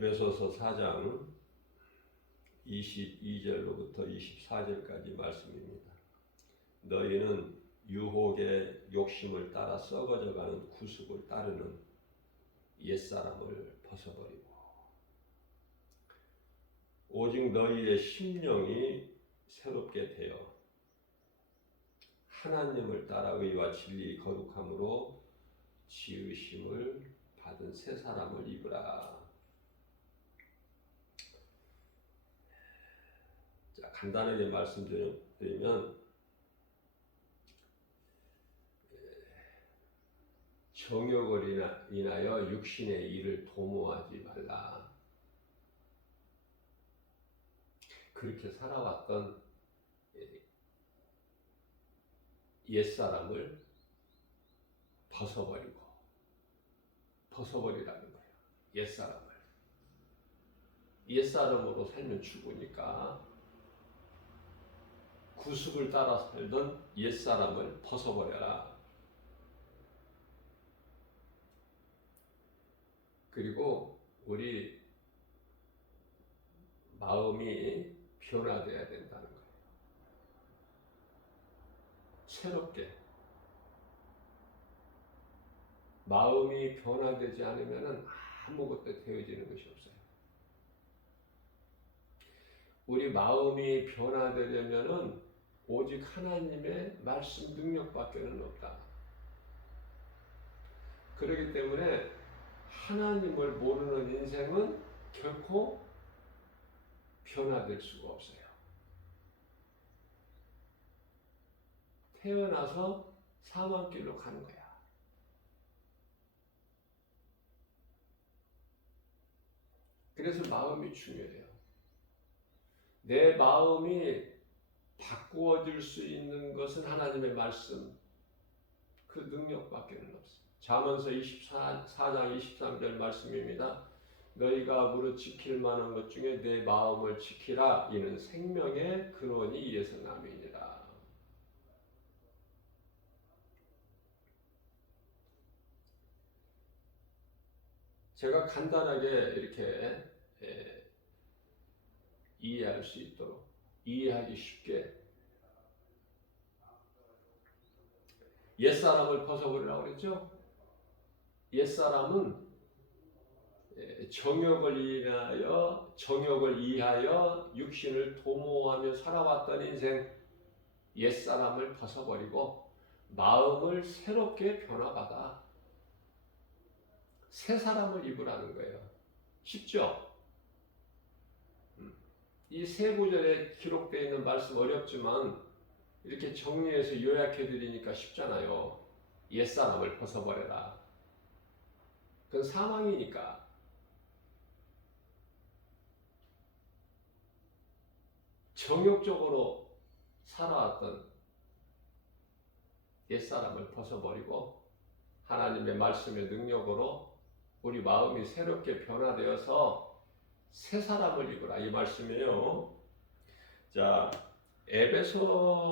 에베소서 4장 22절로부터 24절까지 말씀입니다. 너희는 유혹의 욕심을 따라 썩어져가는 구습을 따르는 옛사람을 벗어버리고 오직 너희의 심령이 새롭게 되어 하나님을 따라 의와 진리 거룩함으로 지으심을 받은 새 사람을 입으라. 자, 간단하게 말씀드리면 정욕을 인하여 육신의 일을 도모하지 말라. 그렇게 살아왔던 옛사람을 벗어버리라는 거예요. 옛사람으로 살면 죽으니까 구습을 따라 살던 옛사람을 벗어버려라. 그리고 우리 마음이 변화되어야 된다는 거예요. 새롭게. 마음이 변화되지 않으면 아무것도 되어지는 것이 없어요. 우리 마음이 변화되려면 오직 하나님의 말씀 능력밖에는 없다. 그렇기 때문에 하나님을 모르는 인생은 결코 변화될 수가 없어요. 태어나서 사망길로 가는 거야. 그래서 마음이 중요해요. 내 마음이 바꾸어질 수 있는 것은 하나님의 말씀, 그 능력밖에는 없어요. 잠언서 4장 23절 말씀입니다. 너희가 무릇 지킬 만한 것 중에 내 마음을 지키라. 이는 생명의 근원이 이에서 남이니라. 제가 간단하게 이렇게 이해할 수 있도록, 이해하기 쉽게 옛사람을 벗어버리라고 그랬죠? 옛사람은 정욕을 이하여 육신을 도모하며 살아왔던 인생 옛사람을 벗어버리고 마음을 새롭게 변화받아 새 사람을 입으라는 거예요. 쉽죠? 이 세 구절에 기록되어 있는 말씀 어렵지만 이렇게 정리해서 요약해 드리니까 쉽잖아요. 옛사람을 벗어버려라. 그건 사망이니까. 정욕적으로 살아왔던 옛사람을 벗어버리고 하나님의 말씀의 능력으로 우리 마음이 새롭게 변화되어서 새 사람을 입으라 이 말씀이에요. 자, 에베소서죠.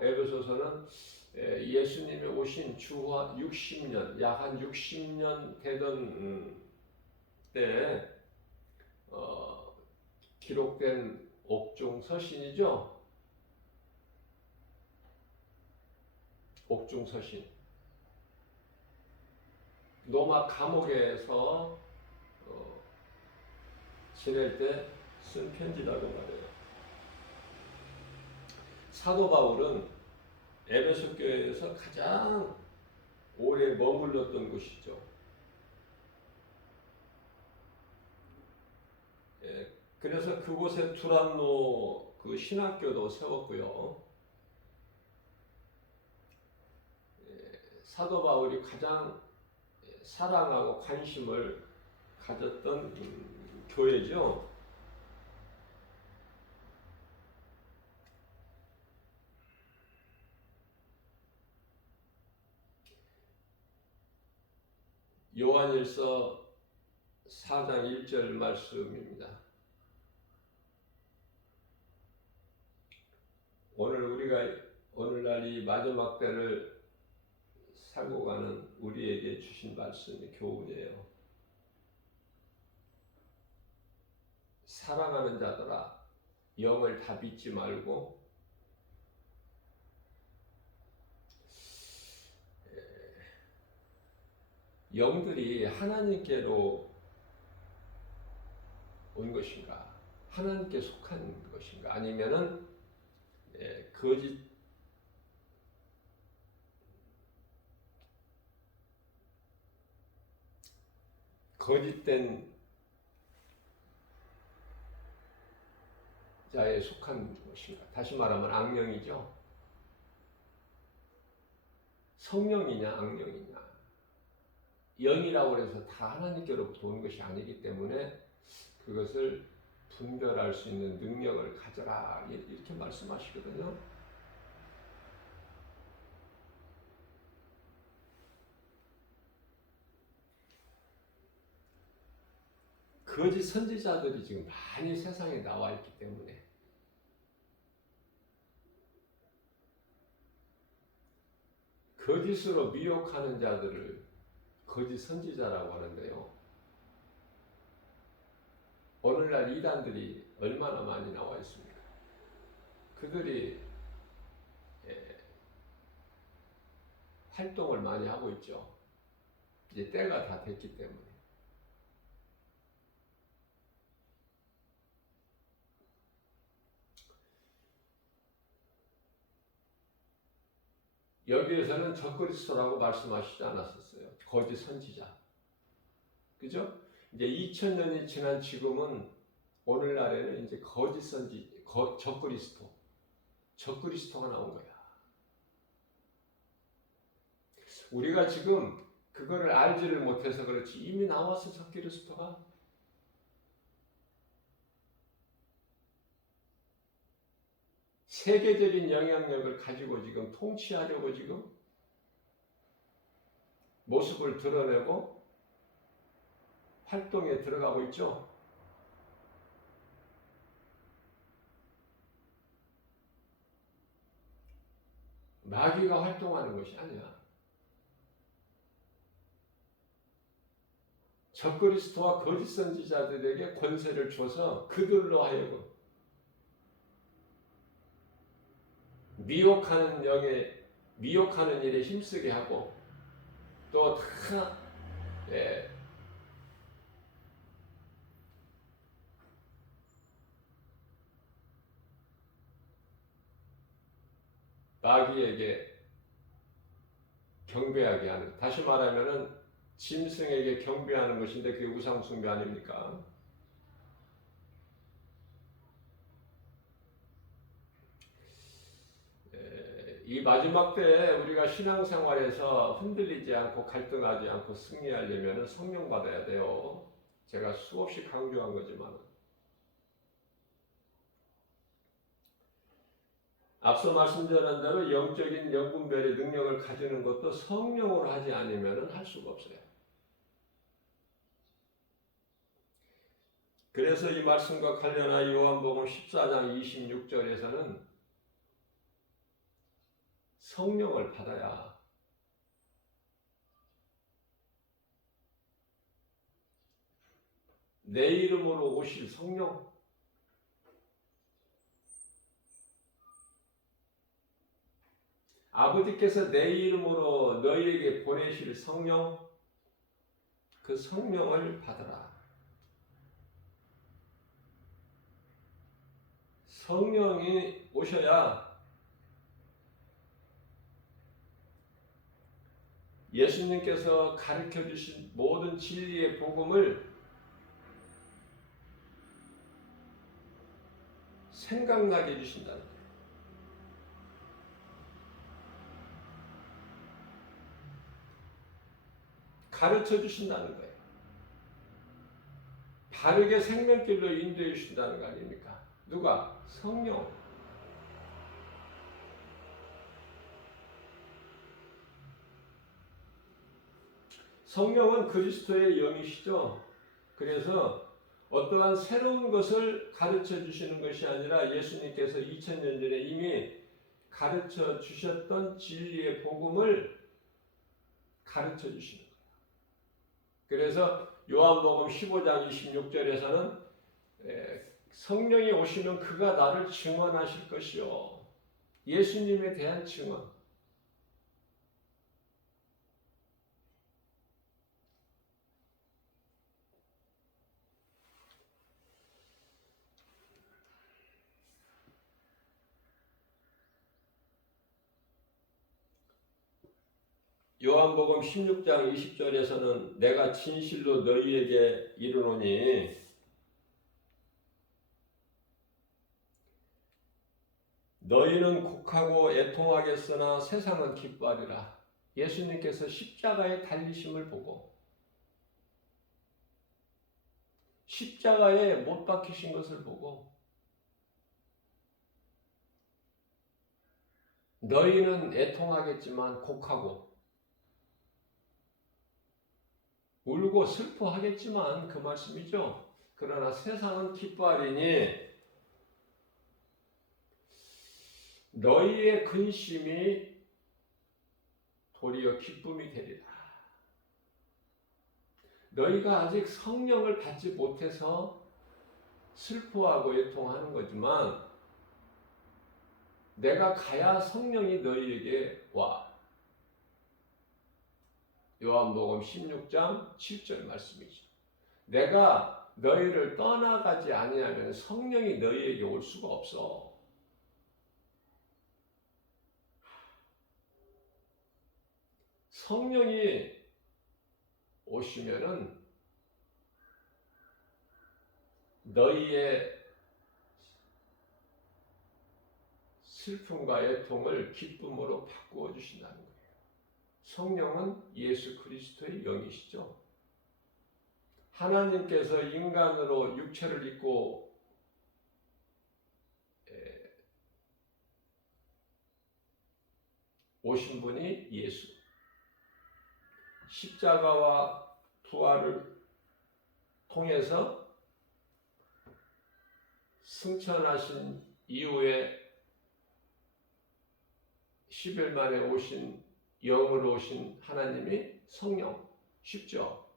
에베소서는 예수님이 오신 주후 60년, 약 한 60년 되던 때 기록된 옥중서신이죠. 옥중서신. 로마 감옥에서 지낼 때 쓴 편지라고 말해요. 사도 바울은 에베소 교회에서 가장 오래 머물렀던 곳이죠. 그래서 그곳에 두란노 그 신학교도 세웠고요. 사도 바울이 가장 사랑하고 관심을 가졌던 교회죠. 요한일서 4장 1절 말씀입니다. 오늘날 이 마지막 때를 살고 가는 우리에게 주신 말씀이 교훈이에요. 사랑하는 자들아, 영을 다 믿지 말고 영들이 하나님께로 온 것인가, 하나님께 속한 것인가, 아니면은 거짓된 자에 속한 것인가. 다시 말하면 악령이죠. 성령이냐 악령이냐. 영이라고 해서 다 하나님께로부터 온 것이 아니기 때문에 그것을 분별할 수 있는 능력을 가져라, 이렇게 말씀하시거든요. 거짓 선지자들이 지금 많이 세상에 나와 있기 때문에 거짓으로 미혹하는 자들을 거짓 선지자라고 하는데요. 오늘날 이단들이 얼마나 많이 나와 있습니까? 그들이 활동을 많이 하고 있죠. 이제 때가 다 됐기 때문에. 여기에서는 적그리스도라고 말씀하시지 않았었어요. 거짓 선지자. 그죠? 이제 2000년이 지난 지금은 오늘날에는 이제 거짓 선지, 적그리스도가 나온 거야. 우리가 지금 그거를 알지를 못해서 그렇지 이미 나왔어, 적그리스도가. 세계적인 영향력을 가지고 지금 통치하려고 지금 모습을 드러내고 활동에 들어가고 있죠. 마귀가 활동하는 것이 아니야. 적그리스도와 거짓 선지자들에게 권세를 줘서 그들로 하여금 미혹하는 일에 힘쓰게 하고 또 다 마귀에게 경배하게 하는, 다시 말하면은 짐승에게 경배하는 것인데 그게 우상 숭배 아닙니까? 이 마지막 때에 우리가 신앙생활에서 흔들리지 않고 갈등하지 않고 승리하려면 성령 받아야 돼요. 제가 수없이 강조한 거지만 앞서 말씀드린 대로 영적인 영분별의 능력을 가지는 것도 성령으로 하지 않으면 할 수가 없어요. 그래서 이 말씀과 관련하여 요한복음 14장 26절에서는 성령을 받아야 내 이름으로 오실 성령, 아버지께서 내 이름으로 너희에게 보내실 성령, 그 성령을 받으라. 성령이 오셔야 예수님께서 가르쳐 주신 모든 진리의 복음을 생각나게 해주신다는 거예요. 가르쳐 주신다는 거예요. 바르게 생명길로 인도해 주신다는 거 아닙니까? 누가? 성령. 성령은 그리스도의 영이시죠. 그래서 어떠한 새로운 것을 가르쳐 주시는 것이 아니라 예수님께서 2000년 전에 이미 가르쳐 주셨던 진리의 복음을 가르쳐 주시는 거예요. 그래서 요한복음 15장 26절에서는 성령이 오시면 그가 나를 증언하실 것이요. 예수님에 대한 증언. 요한복음 16장 20절에서는 내가 진실로 너희에게 이르노니 너희는 곡하고 애통하겠으나 세상은 기뻐하리라. 예수님께서 십자가에 달리심을 보고 십자가에 못 박히신 것을 보고 너희는 애통하겠지만 곡하고 울고 슬퍼하겠지만 그 말씀이죠. 그러나 세상은 기뻐하리니 너희의 근심이 도리어 기쁨이 되리라. 너희가 아직 성령을 받지 못해서 슬퍼하고 애통하는 거지만 내가 가야 성령이 너희에게 와. 요한복음 16장 7절 말씀이죠. 내가 너희를 떠나가지 아니하면 성령이 너희에게 올 수가 없어. 성령이 오시면은 너희의 슬픔과 애통을 기쁨으로 바꾸어 주신다는 거예요. 성령은 예수 그리스도의 영이시죠. 하나님께서 인간으로 육체를 입고 오신 분이 예수. 십자가와 부활을 통해서 승천하신 이후에 10일 만에 오신 영으로 오신 하나님이 성령. 쉽죠?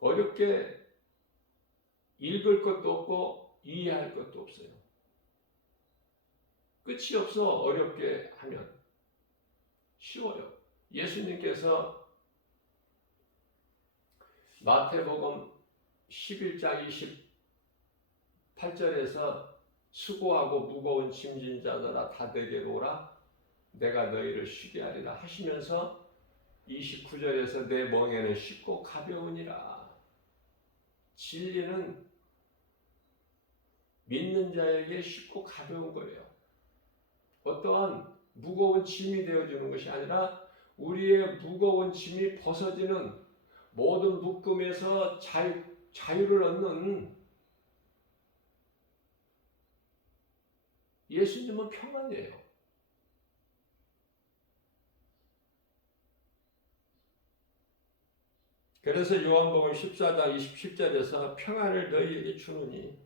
어렵게 읽을 것도 없고 이해할 것도 없어요. 끝이 없어. 어렵게 하면 쉬워요. 예수님께서 마태복음 11장 28절에서 수고하고 무거운 짐진 자들아 다 내게로 오라 내가 너희를 쉬게 하리라 하시면서 29절에서 내 멍에는 쉽고 가벼우니라. 진리는 믿는 자에게 쉽고 가벼운 거예요. 어떠한 무거운 짐이 되어주는 것이 아니라 우리의 무거운 짐이 벗어지는 모든 묶음에서 자유를 얻는 예수님은 평안이에요. 그래서 요한복음 14장 27절에서 평안을 너희에게 주노니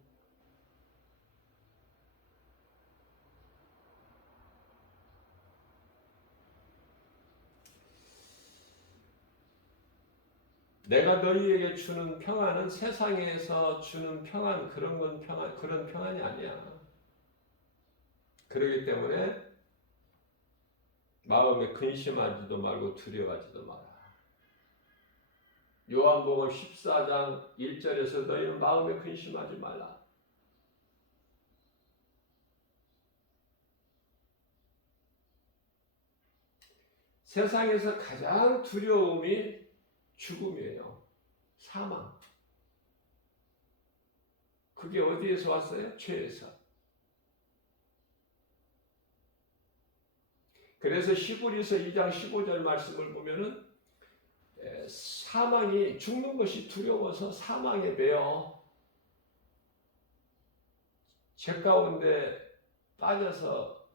내가 너희에게 주는 평안은 세상에서 주는 평안 그런 평안이 아니야. 그렇기 때문에 마음에 근심하지도 말고 두려워하지도 마라. 요한복음 14장 1절에서 너희는 마음에 근심하지 말라. 세상에서 가장 두려움이 죽음이에요. 사망. 그게 어디에서 왔어요? 죄에서. 그래서 히브리서 2장 15절 말씀을 보면은 사망이 죽는 것이 두려워서 사망에 매여 죄 가운데 빠져서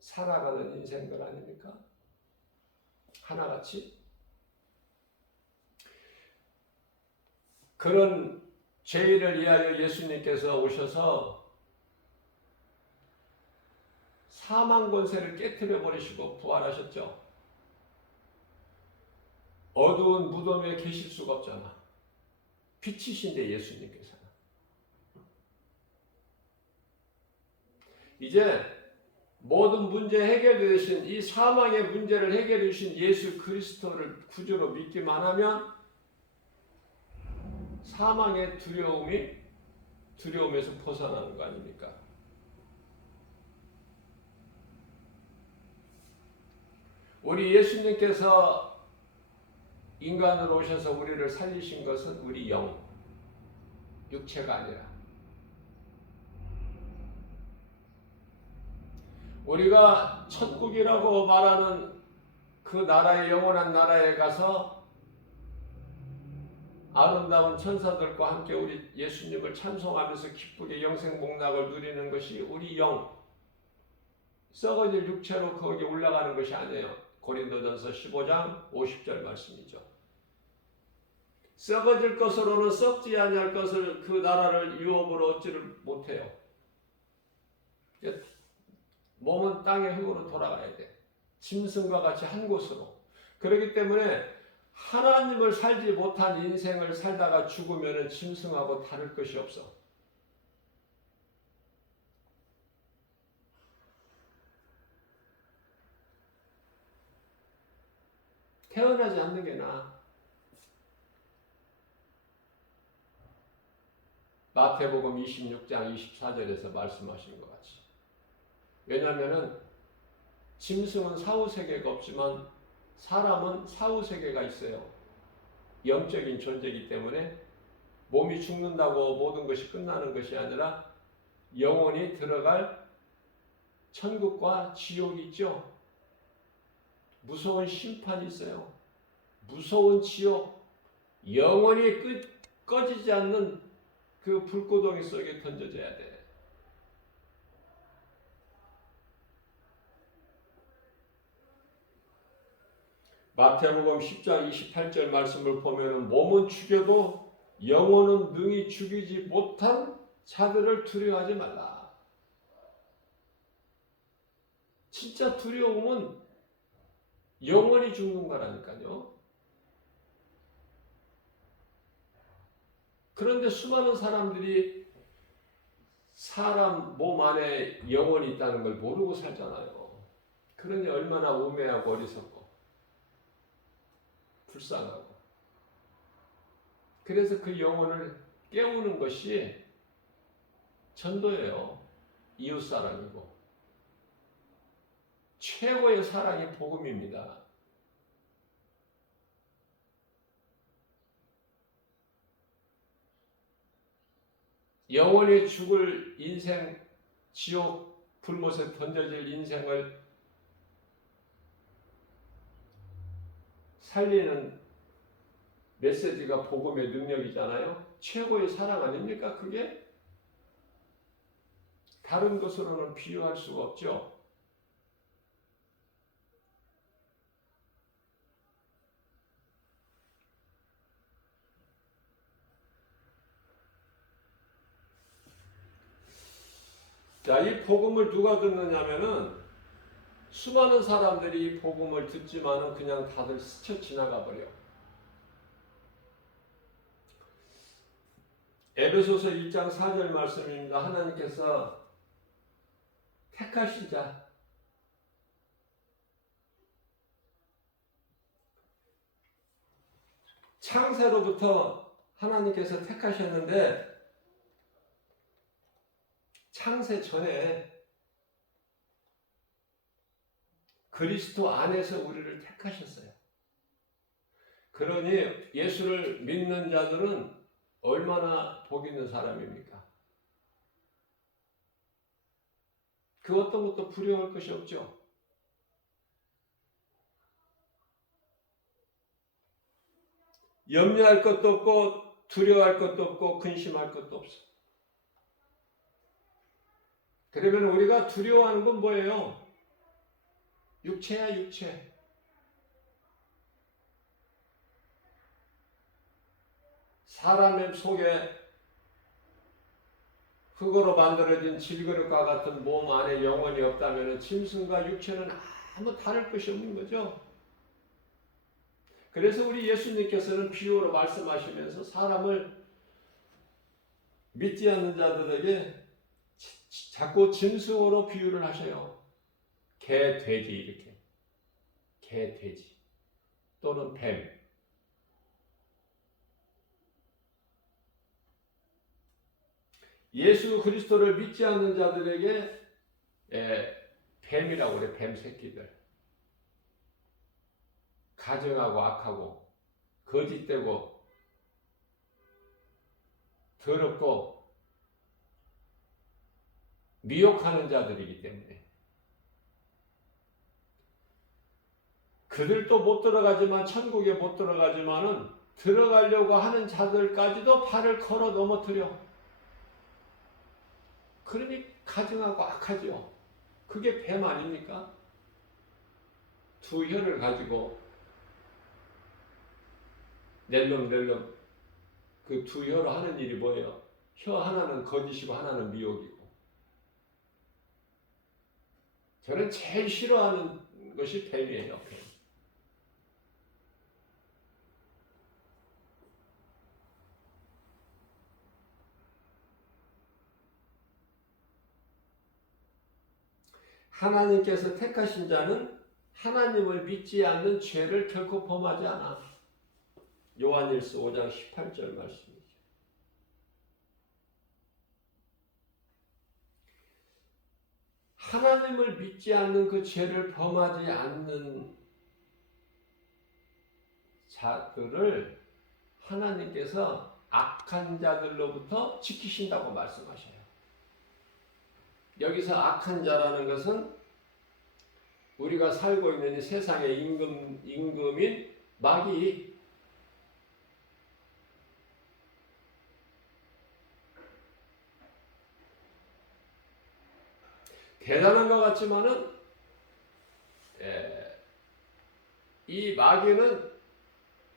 살아가는 인생들 아닙니까? 하나같이 그런 죄인을 위하여 예수님께서 오셔서 사망 권세를 깨뜨려 버리시고 부활하셨죠. 어두운 무덤에 계실 수가 없잖아. 빛이신데 예수님께서는. 이제 모든 문제 해결되신 이 사망의 문제를 해결해 주신 예수 그리스도를 구주로 믿기만 하면 사망의 두려움에서 벗어나는 거 아닙니까? 우리 예수님께서 인간으로 오셔서 우리를 살리신 것은 우리 영, 육체가 아니라 우리가 천국이라고 말하는 그 나라의 영원한 나라에 가서 아름다운 천사들과 함께 우리 예수님을 찬송하면서 기쁘게 영생복락을 누리는 것이 우리 영, 썩어질 육체로 거기 올라가는 것이 아니에요. 고린도전서 15장 50절 말씀이죠. 썩어질 것으로는 썩지 아니할 것을 그 나라를 유업으로 얻지를 못해요. 몸은 땅의 흙으로 돌아가야 돼. 짐승과 같이 한 곳으로. 그렇기 때문에 하나님을 살지 못한 인생을 살다가 죽으면 짐승하고 다를 것이 없어. 태어나지 않는 게 나아. 마태복음 26장 24절에서 말씀하시는 것 같이. 왜냐하면 짐승은 사후세계가 없지만 사람은 사후세계가 있어요. 영적인 존재이기 때문에 몸이 죽는다고 모든 것이 끝나는 것이 아니라 영혼이 들어갈 천국과 지옥이 있죠. 무서운 심판이 있어요. 무서운 지옥, 영원히 꺼지지 않는 그 불구덩이 속에 던져져야 돼. 마태복음 10장 28절 말씀을 보면 몸은 죽여도 영혼은 능히 죽이지 못한 자들을 두려워하지 말라. 진짜 두려움은 영원히 죽는 거라니까요. 그런데 수많은 사람들이 사람 몸 안에 영혼이 있다는 걸 모르고 살잖아요. 그러니 얼마나 우매하고 어리석고 불쌍하고. 그래서 그 영혼을 깨우는 것이 전도예요. 이웃사랑이고. 최고의 사랑이 복음입니다. 영원히 죽을 인생, 지옥 불못에 던져질 인생을 살리는 메시지가 복음의 능력이잖아요. 최고의 사랑 아닙니까? 그게 다른 것으로는 비유할 수가 없죠. 자, 이 복음을 누가 듣느냐면은 수많은 사람들이 이 복음을 듣지만은 그냥 다들 스쳐 지나가 버려. 에베소서 1장 4절 말씀입니다. 하나님께서 택하신 자, 창세로부터 하나님께서 택하셨는데 창세 전에 그리스도 안에서 우리를 택하셨어요. 그러니 예수를 믿는 자들은 얼마나 복 있는 사람입니까? 그 어떤 것도 두려워할 것이 없죠. 염려할 것도 없고 두려워할 것도 없고 근심할 것도 없어. 그러면 우리가 두려워하는 건 뭐예요? 육체야, 육체. 사람의 속에 흙으로 만들어진 질그릇과 같은 몸 안에 영혼이 없다면 짐승과 육체는 아무 다를 것이 없는 거죠. 그래서 우리 예수님께서는 비유로 말씀하시면서 사람을 믿지 않는 자들에게 자꾸 짐승으로 비유를 하셔요. 개, 돼지 이렇게. 개, 돼지 또는 뱀. 예수 그리스도를 믿지 않는 자들에게 뱀이라고 그래. 뱀 새끼들. 가증하고 악하고 거짓되고 더럽고 미혹하는 자들이기 때문에 그들도 못 들어가지만 천국에 못 들어가지만은 들어가려고 하는 자들까지도 발을 걸어 넘어뜨려. 그러니 가증하고 악하죠. 그게 뱀 아닙니까? 두 혀를 가지고 낼름낼름 그 두 혀로 하는 일이 뭐예요? 혀 하나는 거짓이고 하나는 미혹이고. 저는 제일 싫어하는 것이 뱀이에요. 뱀. 하나님께서 택하신 자는 하나님을 믿지 않는 죄를 결코 범하지 않아. 요한일서 5장 18절 말씀이죠. 하나님을 믿지 않는 그 죄를 범하지 않는 자들을 하나님께서 악한 자들로부터 지키신다고 말씀하셔요. 여기서 악한 자라는 것은 우리가 살고 있는 이 세상의 임금인 마귀, 대단한 것 같지만은 이 마귀는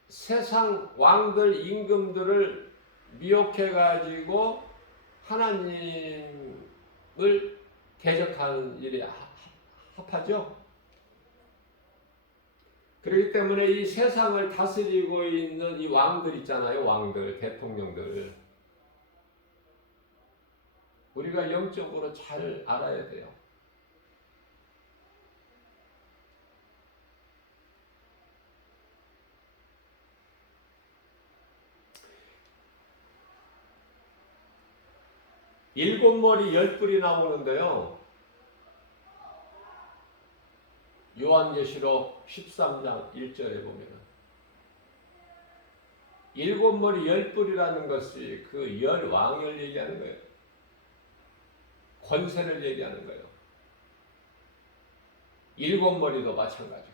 세상 왕들 임금들을 미혹해 가지고 하나님을 대적하는 일에 합하죠. 그렇기 때문에 이 세상을 다스리고 있는 이 왕들 있잖아요. 왕들, 대통령들. 우리가 영적으로 잘 알아야 돼요. 일곱 머리 열 뿔이 나오는데요. 요한계시록 13장 1절에 보면 일곱 머리 열 뿔이라는 것이 그 열 왕을 얘기하는 거예요. 권세를 얘기하는 거예요. 일곱 머리도 마찬가지고.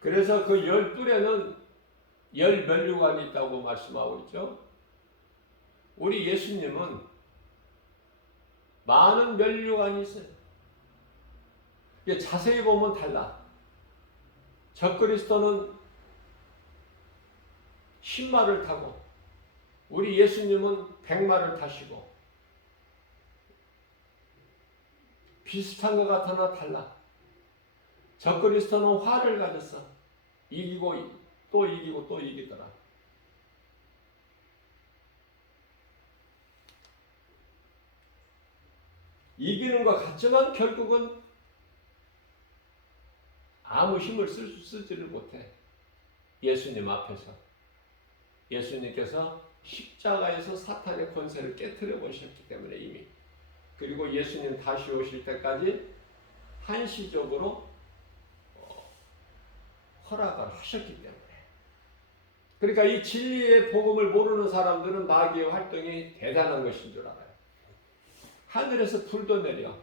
그래서 그 열 뿔에는 열 면류관이 있다고 말씀하고 있죠. 우리 예수님은 많은 면류관이 있어요. 이게 자세히 보면 달라. 적그리스도는 신말을 타고 우리 예수님은 백마를 타시고 비슷한 것 같으나 달라. 적그리스도는 화를 가졌어. 이기고 또 이기고 또 이기더라. 이기는 것 같지만 결국은 아무 힘을 쓰지를 못해. 예수님 앞에서. 예수님께서 십자가에서 사탄의 권세를 깨트려 보셨기 때문에 이미. 그리고 예수님 다시 오실 때까지 한시적으로 허락을 하셨기 때문에. 그러니까 이 진리의 복음을 모르는 사람들은 마귀의 활동이 대단한 것인 줄 알아요. 하늘에서 불도 내려.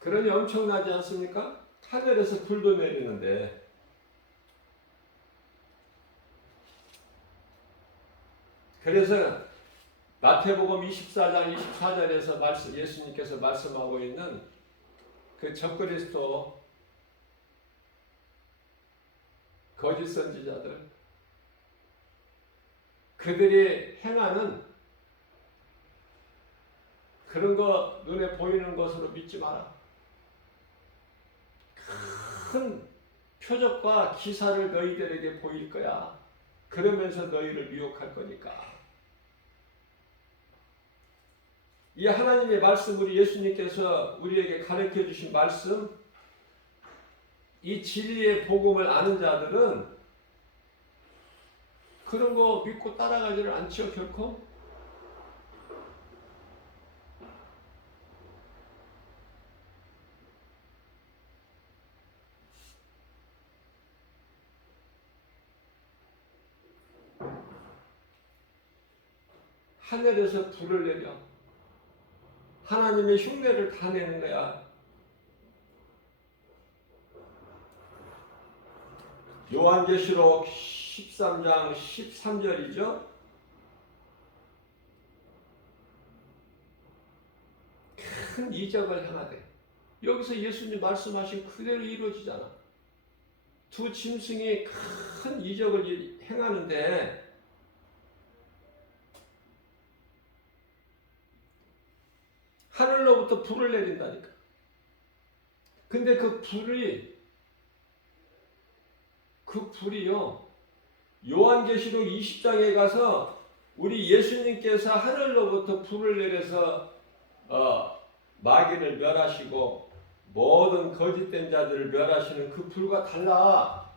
그러니 엄청나지 않습니까? 하늘에서 불도 내리는데 그래서 마태복음 24장 24절에서 예수님께서 말씀하고 있는 그 적그리스도 거짓 선지자들, 그들이 행하는 그런 거 눈에 보이는 것으로 믿지 마라. 큰 표적과 기사를 너희들에게 보일 거야. 그러면서 너희를 유혹할 거니까. 이 하나님의 말씀, 우리 예수님께서 우리에게 가르쳐 주신 말씀, 이 진리의 복음을 아는 자들은 그런 거 믿고 따라가지를 않죠, 결코. 하늘에서 불을 내려 하나님의 흉내를 다 내는 거야. 요한계시록 13장 13절이죠. 큰 이적을 행하되, 여기서 예수님 말씀하신 그대로 이루어지잖아. 두 짐승이 큰 이적을 행하는데 하늘로부터 불을 내린다니까. 근데 그 불이요, 요한계시록 20장에 가서 우리 예수님께서 하늘로부터 불을 내려서 마귀를 멸하시고 모든 거짓된 자들을 멸하시는 그 불과 달라.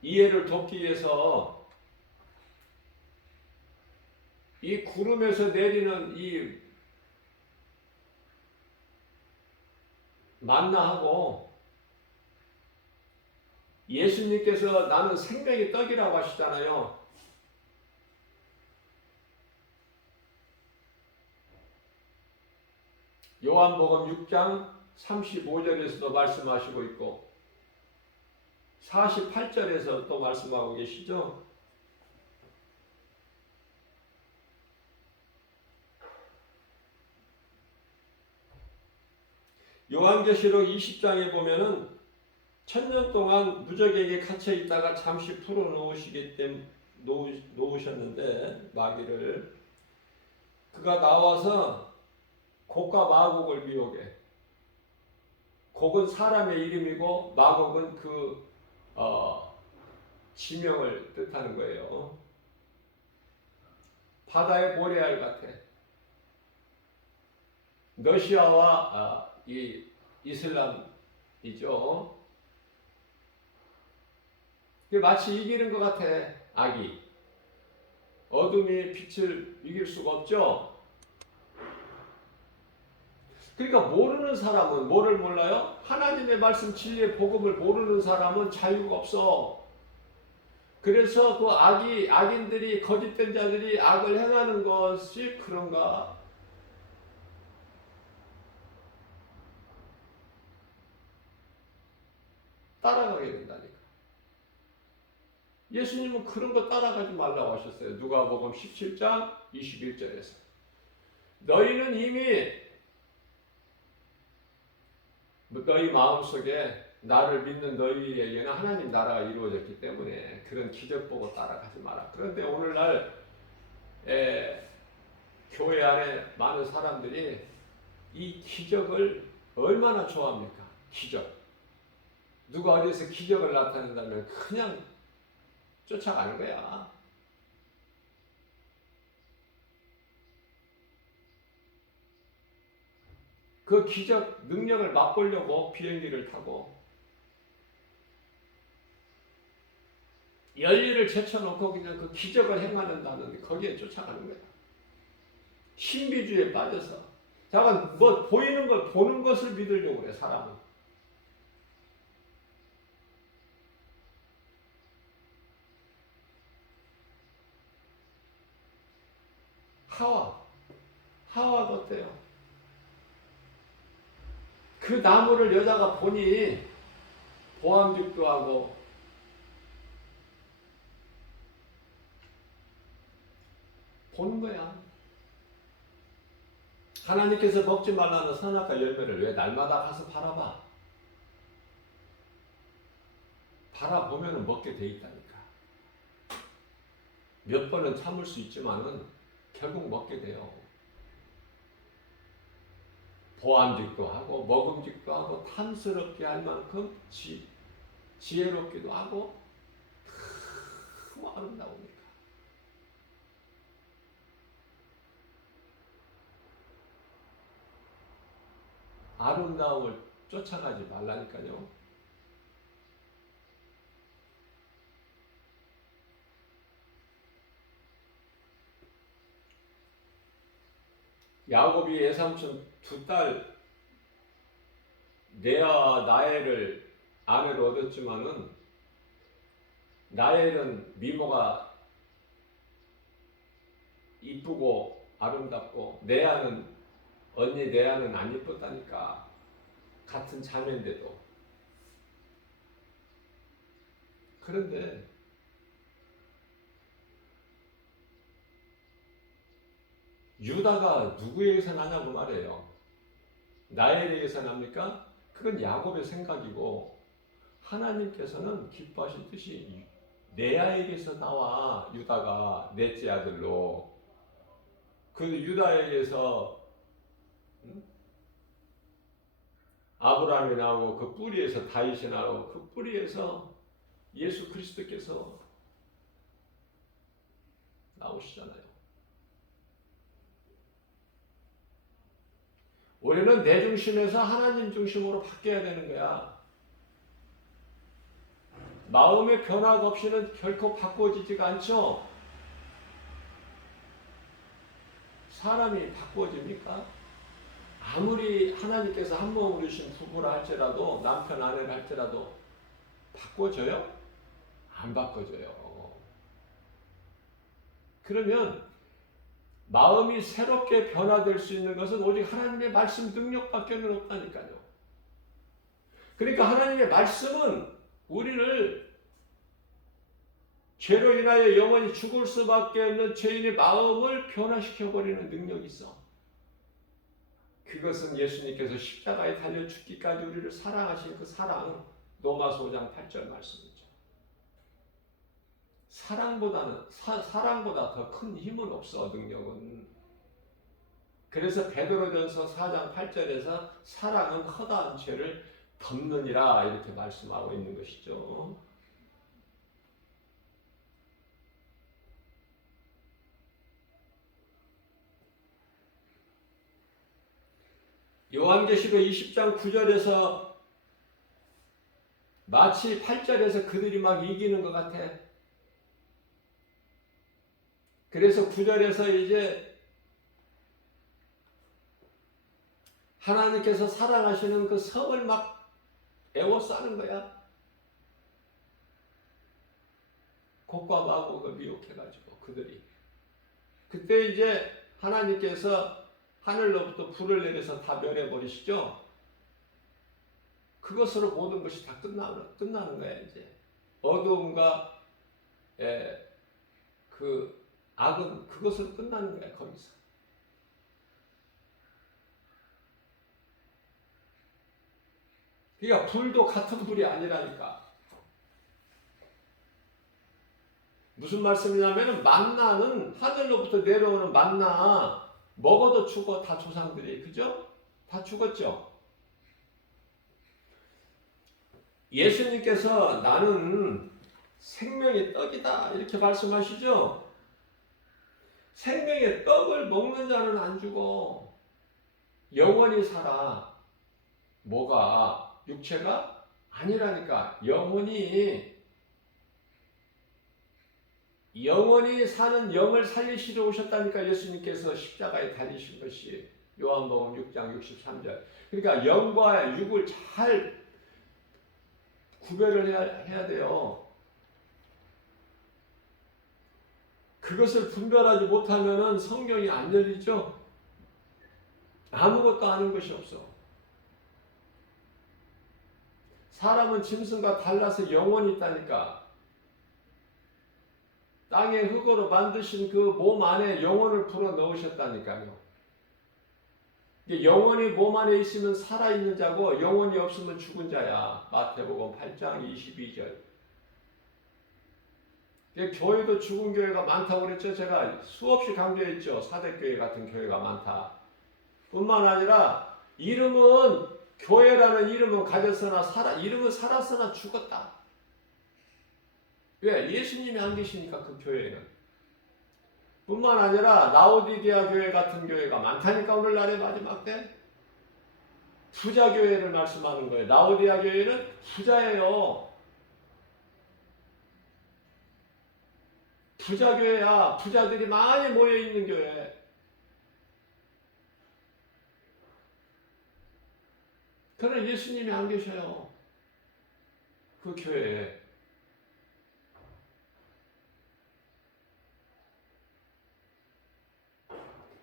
이해를 돕기 위해서 이 구름에서 내리는 이 만나하고 예수님께서 나는 생명의 떡이라고 하시잖아요. 요한복음 6장 35절에서도 말씀하시고 있고 48절에서 또 말씀하고 계시죠. 요한계시록 20장에 보면은 1000년 동안 무적에게 갇혀 있다가 잠시 풀어 놓으셨는데 마귀를, 그가 나와서 곡과 마곡을 미혹해. 곡은 사람의 이름이고 마곡은 그 지명을 뜻하는 거예요. 바다의 모래알 같아. 러시아와 이 이슬람이죠. 마치 이기는 것 같아. 악이. 어둠이 빛을 이길 수가 없죠. 그러니까 모르는 사람은 뭐를 몰라요? 하나님의 말씀 진리의 복음을 모르는 사람은 자유가 없어. 그래서 그 악인들이, 거짓된 자들이 악을 행하는 것이 그런가? 따라가게 된다니까. 예수님은 그런 거 따라가지 말라고 하셨어요. 누가복음 17장 21절에서. 너희는 이미 너희 마음속에 나를 믿는 너희에게는 하나님 나라가 이루어졌기 때문에 그런 기적 보고 따라가지 마라. 그런데 오늘날 교회 안에 많은 사람들이 이 기적을 얼마나 좋아합니까? 기적. 누가 어디서 기적을 나타낸다면 그냥 쫓아가는 거야. 그 기적 능력을 맛보려고 비행기를 타고 연료를 제쳐놓고 그냥 그 기적을 행하는다는데 거기에 쫓아가는 거야. 신비주의에 빠져서. 잠깐 뭐 보이는 걸, 보는 것을 믿으려고 그래, 사람은. 하와도 어때요? 그 나무를 여자가 보니 보암직도 하고 보는 거야. 하나님께서 먹지 말라는 선악과 열매를 왜 날마다 가서 바라봐? 바라보면 먹게 돼 있다니까. 몇 번은 참을 수 있지만은 결국 먹게 돼요. 보암직도 하고 먹음직도 하고 탐스럽게 할 만큼 지혜롭기도 하고 너무 아름다우니까. 아름다움을 쫓아가지 말라니까요. 야곱이 외삼촌 두 딸 레아 라헬을 아내로 얻었지만은 라헬은 미모가 이쁘고 아름답고 언니 레아는 안 이뻤다니까. 같은 자매인데도. 그런데 유다가 누구에 의해서 나냐고 말해요. 라헬에 의해서 납니까? 그건 야곱의 생각이고 하나님께서는 기뻐하실 뜻이 레아에게서 나와. 유다가 넷째 아들로. 그 유다에게서 아브라함이 나오고 그 뿌리에서 다윗이 나오고 그 뿌리에서 예수 그리스도께서 나오시잖아요. 우리는 내 중심에서 하나님 중심으로 바뀌어야 되는 거야. 마음의 변화가 없이는 결코 바꿔지지가 않죠. 사람이 바꿔집니까? 아무리 하나님께서 한 몸으로 주신 부부라 할지라도 남편 아내를 할지라도 바꿔져요? 안 바꿔져요. 그러면 마음이 새롭게 변화될 수 있는 것은 오직 하나님의 말씀 능력밖에 없다니까요. 그러니까 하나님의 말씀은 우리를 죄로 인하여 영원히 죽을 수밖에 없는 죄인의 마음을 변화시켜버리는 능력이 있어. 그것은 예수님께서 십자가에 달려 죽기까지 우리를 사랑하신 그 사랑, 로마서 5장 8절 말씀이죠. 사랑보다 더 큰 힘은 없어, 능력은. 그래서 베드로전서 4장 8절에서 사랑은 허다한 죄를 덮느니라 이렇게 말씀하고 있는 것이죠. 요한계시록 20장 9절에서 마치 8절에서 그들이 막 이기는 것 같아. 그래서 9절에서 이제 하나님께서 사랑하시는 그 성을 막 애워싸는 거야. 곡과 마곡을 미혹해가지고 그들이. 그때 이제 하나님께서 하늘로부터 불을 내려서 다 멸해버리시죠. 그것으로 모든 것이 다 끝나는 거야 이제. 어두움과 그 악은 그것으로 끝나는 거야 거기서. 그러니까 불도 같은 불이 아니라니까. 무슨 말씀이냐면 만나는 하늘로부터 내려오는 만나 먹어도 죽어. 다 조상들이. 그죠? 다 죽었죠. 예수님께서 나는 생명의 떡이다 이렇게 말씀하시죠. 생명의 떡을 먹는 자는 안 죽어. 영원히 살아. 뭐가? 육체가? 아니라니까. 영원히 사는 영을 살리시러 오셨다니까. 예수님께서 십자가에 달리신 것이 요한복음 6장 63절. 그러니까 영과 육을 잘 구별을 해야 돼요. 그것을 분별하지 못하면 성경이 안 열리죠. 아무것도 아는 것이 없어. 사람은 짐승과 달라서 영혼이 있다니까. 땅의 흙으로 만드신 그 몸 안에 영혼을 불어 넣으셨다니까요. 영혼이 몸 안에 있으면 살아있는 자고 영혼이 없으면 죽은 자야. 마태복음 8장 22절. 교회도 죽은 교회가 많다고 그랬죠. 제가 수없이 강조했죠. 사대교회 같은 교회가 많다. 뿐만 아니라 이름은 교회라는 이름은 가졌으나 이름은 살았으나 죽었다. 왜? 예수님이 안 계시니까 그 교회는. 뿐만 아니라 라오디게아 교회 같은 교회가 많다니까 오늘날의 마지막 때. 부자 교회를 말씀하는 거예요. 라오디게아 교회는 부자예요. 부자 교회야. 부자들이 많이 모여 있는 교회. 그러나 예수님이 안 계셔요. 그 교회에.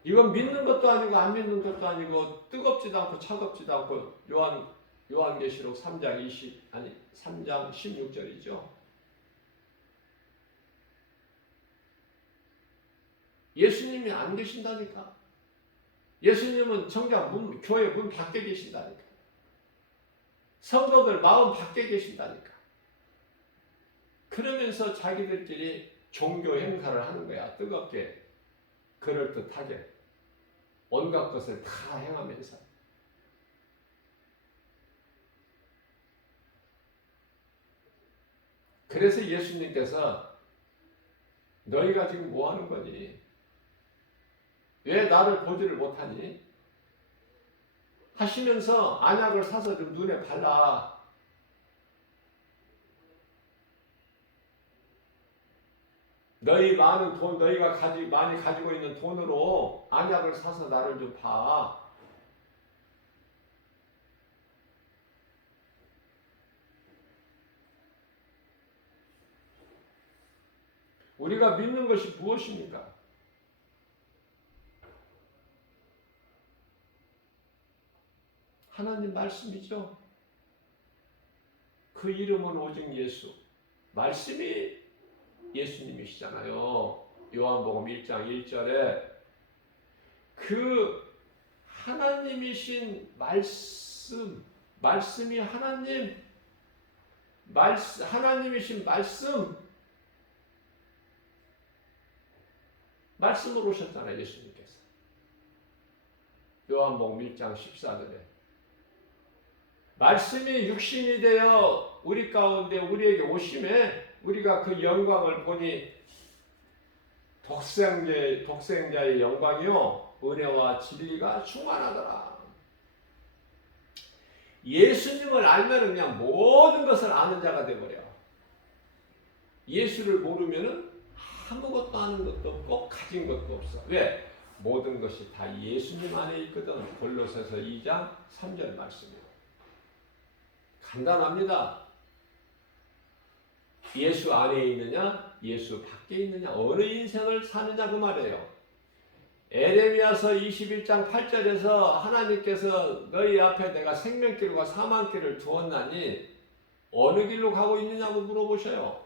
이건 믿는 것도 아니고 안 믿는 것도 아니고 뜨겁지도 않고 차갑지도 않고 요한계시록 3장 16절이죠. 예수님이 안 계신다니까. 예수님은 정작 교회 문 밖에 계신다니까. 성도들 마음 밖에 계신다니까. 그러면서 자기들끼리 종교 행사를 하는 거야. 뜨겁게. 그럴듯하게. 온갖 것을 다 행하면서. 그래서 예수님께서 너희가 지금 뭐 하는 거니? 왜 나를 보지를 못하니? 하시면서 안약을 사서 좀 눈에 발라. 너희 많은 돈, 너희가 많이 가지고 있는 돈으로 안약을 사서 나를 좀 봐. 우리가 믿는 것이 무엇입니까? 하나님 말씀이죠. 그 이름은 오직 예수. 말씀이 예수님이시잖아요. 요한복음 1장 1절에 그 하나님이신 말씀이 하나님이신 말씀으로 오셨잖아요. 예수님께서. 요한복음 1장 14절에 말씀이 육신이 되어 우리 가운데 우리에게 오심에 우리가 그 영광을 보니 독생자의 영광이요 은혜와 진리가 충만하더라. 예수님을 알면 그냥 모든 것을 아는 자가 되어버려. 예수를 모르면 아무것도 아는 것도 없고 가진 것도 없어. 왜? 모든 것이 다 예수님 안에 있거든. 골로새서 2장 3절 말씀이에요. 간단합니다. 예수 안에 있느냐, 예수 밖에 있느냐, 어느 인생을 사느냐 그 말이에요. 에레미야서 21장 8절에서 하나님께서 너희 앞에 내가 생명길과 사망길을 두었나니 어느 길로 가고 있느냐고 물어보셔요.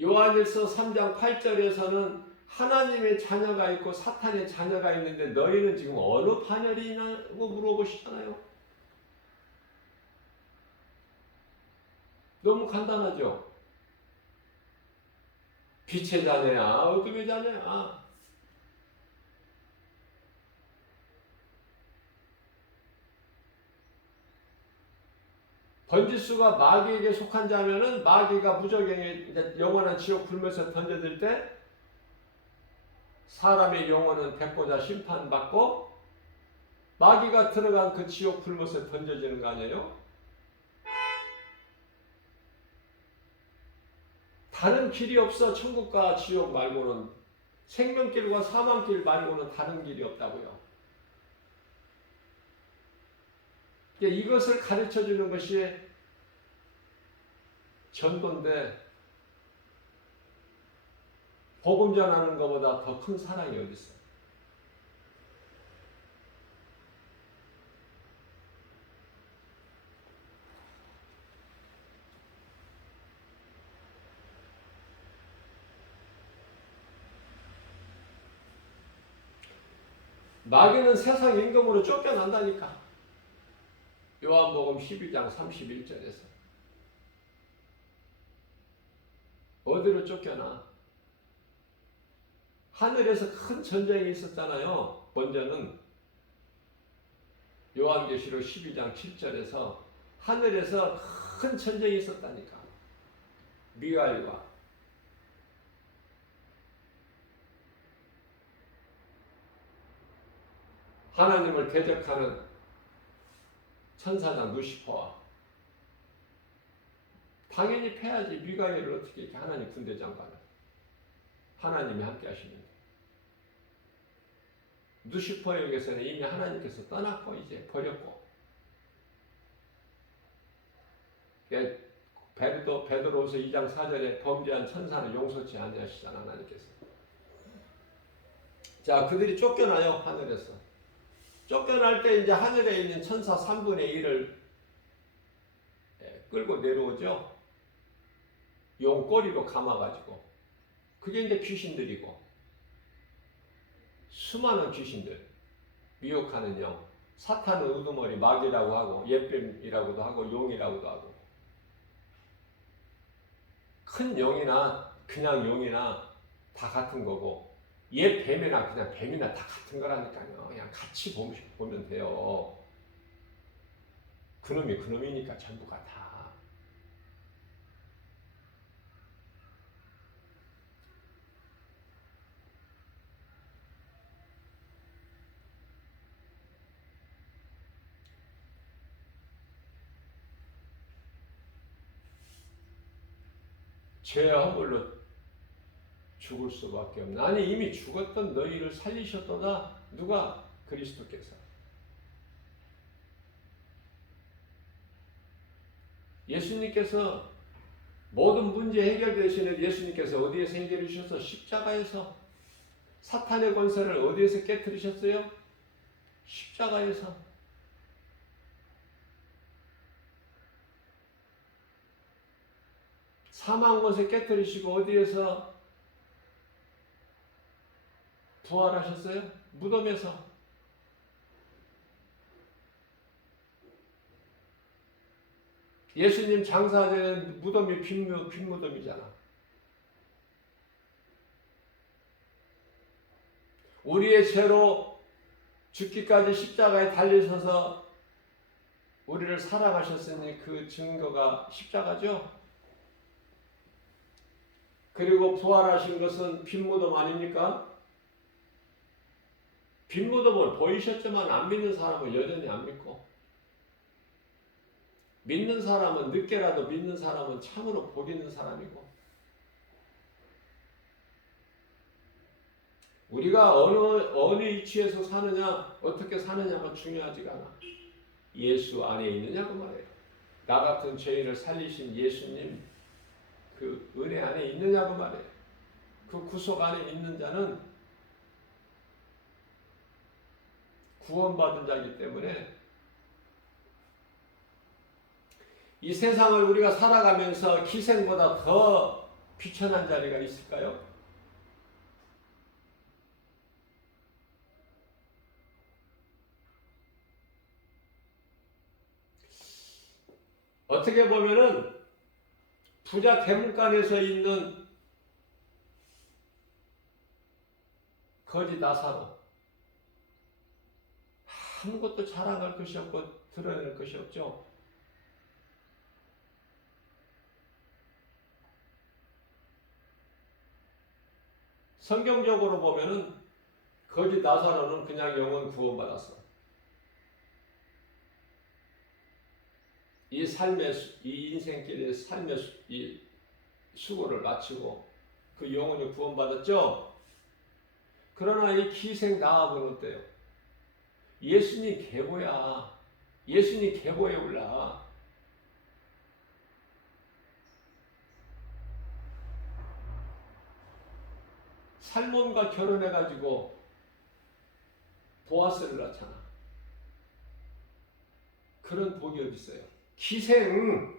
요한일서 3장 8절에서는 하나님의 자녀가 있고 사탄의 자녀가 있는데 너희는 지금 어느 반열이냐고 물어보시잖아요. 너무 간단하죠. 빛의 자녀야, 어둠의 자녀야. 번지수가 마귀에게 속한 자면은 마귀가 무저갱에 영원한 지옥 불면서 던져질 때 사람의 영혼은 백보자 심판받고 마귀가 들어간 그 지옥 불못에 던져지는 거 아니에요? 다른 길이 없어. 천국과 지옥 말고는. 생명길과 사망길 말고는 다른 길이 없다고요. 이것을 가르쳐 주는 것이 전도인데 복음 전하는 것보다 더 큰 사랑이 어디 있어요? 마귀는 세상 임금으로 쫓겨난다니까. 요한복음 12장 31절에서 어디로 쫓겨나? 하늘에서 큰 전쟁이 있었잖아요. 먼저는 요한계시록 12장 7절에서 하늘에서 큰 전쟁이 있었다니까. 미갈과 하나님을 대적하는 천사장 루시퍼와 당연히 패야지. 미가엘을 어떻게 이렇게 하나님 군대 장관을 하나님이 함께 하시는데 루시퍼에게서는 이미 하나님께서 떠났고 이제 버렸고 베드로후서 2장 4절에 범죄한 천사는 용서치 아니하시잖아 하나님께서. 자, 그들이 쫓겨나요. 하늘에서 쫓겨날 때 이제 하늘에 있는 천사 3분의 1을 끌고 내려오죠. 용꼬리로 감아가지고. 그게 이제 귀신들이고 수많은 귀신들, 미혹하는 영, 사탄은 우두머리, 마귀라고 하고 옛뱀이라고도 하고 용이라고도 하고 큰 용이나 그냥 용이나 다 같은 거고 옛뱀이나 그냥 뱀이나 다 같은 거라니까요. 그냥 같이 보면 돼요. 그놈이 그놈이니까 전부가 다. 죄의 허물로 죽을 수밖에 없는. 아니 이미 죽었던 너희를 살리셨도다. 누가? 그리스도께서. 예수님께서 모든 문제 해결되시는 예수님께서 어디에서 해결해 주셔서? 십자가에서. 사탄의 권세를 어디에서 깨뜨리셨어요? 십자가에서. 사망 권세 깨뜨리시고 어디에서 부활하셨어요? 무덤에서. 예수님 장사되는 무덤이 빈 무덤이잖아. 우리의 죄로 죽기까지 십자가에 달리셔서 우리를 사랑하셨으니 그 증거가 십자가죠. 그리고 부활하신 것은 빈 무덤 아닙니까? 빈 무덤을 보이셨지만 안 믿는 사람은 여전히 안 믿고, 믿는 사람은 늦게라도 믿는 사람은 참으로 복 있는 사람이고, 우리가 어느 위치에서 사느냐, 어떻게 사느냐가 중요하지가 않아. 예수 안에 있느냐고 말해요. 나 같은 죄인을 살리신 예수님 그 은혜 안에 있느냐고 말해요. 그 구속 안에 있는 자는 구원받은 자이기 때문에 이 세상을 우리가 살아가면서 기생보다 더 비천한 자리가 있을까요? 어떻게 보면은 부자 대문간에서 있는 거지 나사로 아무것도 자랑할 것이 없고 드러낼 것이 없죠. 성경적으로 보면은 거지 나사로는 그냥 영혼 구원받았어. 이 인생길의 삶의 이 수고를 마치고 그 영혼이 구원받았죠. 그러나 이 기생 나합은 어때요? 예수님 계보야. 예수님 계보에 올라. 살몬과 결혼해가지고 보아스를 낳잖아. 그런 복이 어디 있어요? 기생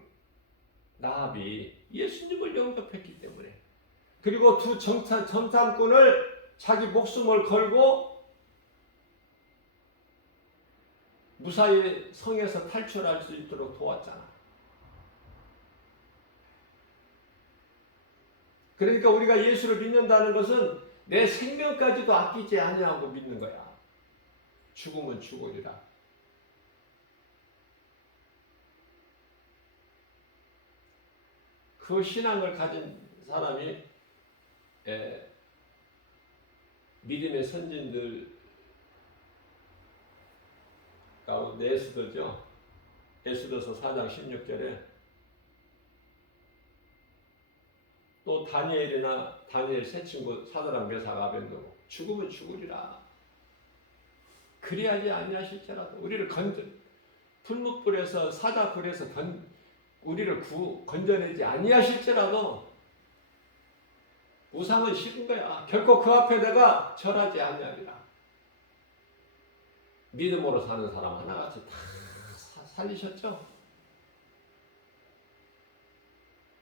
나합이 예수님을 영접했기 때문에, 그리고 두 정탐꾼을 자기 목숨을 걸고 무사히 성에서 탈출할 수 있도록 도왔잖아. 그러니까 우리가 예수를 믿는다는 것은 내 생명까지도 아끼지 아니하고 믿는 거야. 죽으면 죽으리라. 그 신앙을 가진 사람이 믿음의 선진들 가운데 에스더죠. 에스더서 4장 16절에 또 다니엘이나 다니엘 세 친구 사드락 메삭 아벤노고 죽으면 죽으리라. 그리하지 아니하실지라도 우리를 풀무불에서 사자굴에서 우리를 건져내지 아니하실지라도 우상은 식은 거야. 결코 그 앞에 내가 절하지 아니하리라. 믿음으로 사는 사람 하나같이 다 살리셨죠.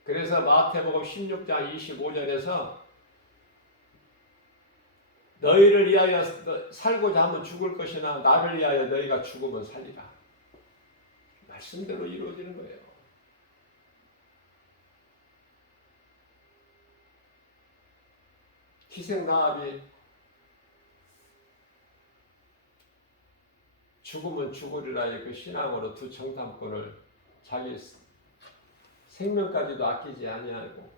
그래서 마태복음 16장 25절에서 너희를 위하여 살고자 하면 죽을 것이나 나를 위하여 너희가 죽으면 살리라. 말씀대로 이루어지는 거예요. 희생나합이 죽으면 죽으리라의 그 신앙으로 두 정탐꾼을 자기 생명까지도 아끼지 아니하고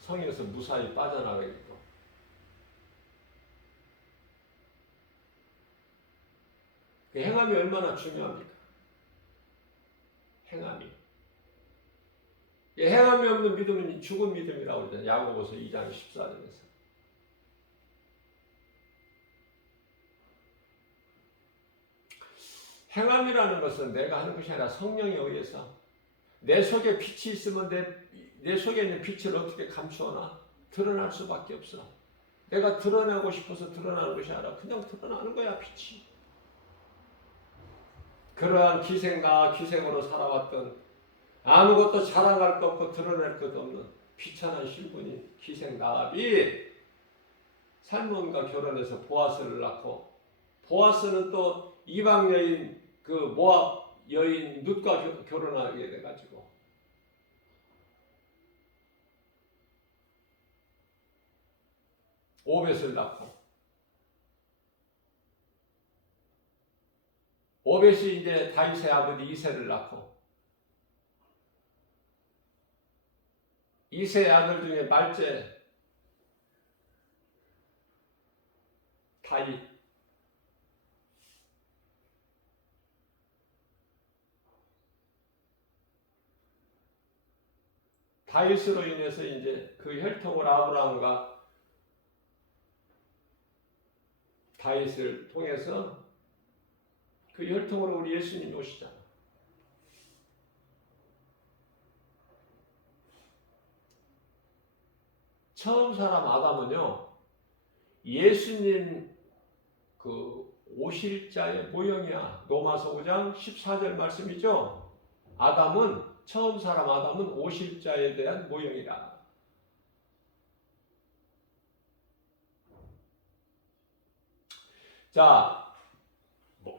성에서 무사히 빠져나가겠고 그 행함이 얼마나 중요합니까? 행함이. 행함이 없는 믿음은 죽은 믿음이라고 그러잖아요. 야고보서 2장 14절에서. 행함이라는 것은 내가 하는 것이 아니라 성령에 의해서 내 속에 빛이 있으면 내 속에 있는 빛을 어떻게 감추어나? 드러날 수밖에 없어. 내가 드러내고 싶어서 드러나는 것이 아니라 그냥 드러나는 거야, 빛이. 그러한 기생으로 살아왔던 아무것도 자랑할 것 없고 드러낼 것 없는 비천한 신분인 기생나합이 살몬과 결혼해서 보아스를 낳고 보아스는 또 이방 여인 그 모압 여인 룻과 결혼하게 돼가지고 오벳을 낳고 오벳이 이제 다윗의 아버지 이새를 낳고 이새의 아들 중에 말째 다윗 다윗으로 인해서 이제 그 혈통을 아브라함과 다윗을 통해서 그 혈통으로 우리 예수님이 오시잖아. 처음 사람 아담은요, 예수님 그 오실 자의 모형이야. 로마서 5장 14절 말씀이죠. 처음 사람 아담은 오실 자에 대한 모형이라. 자,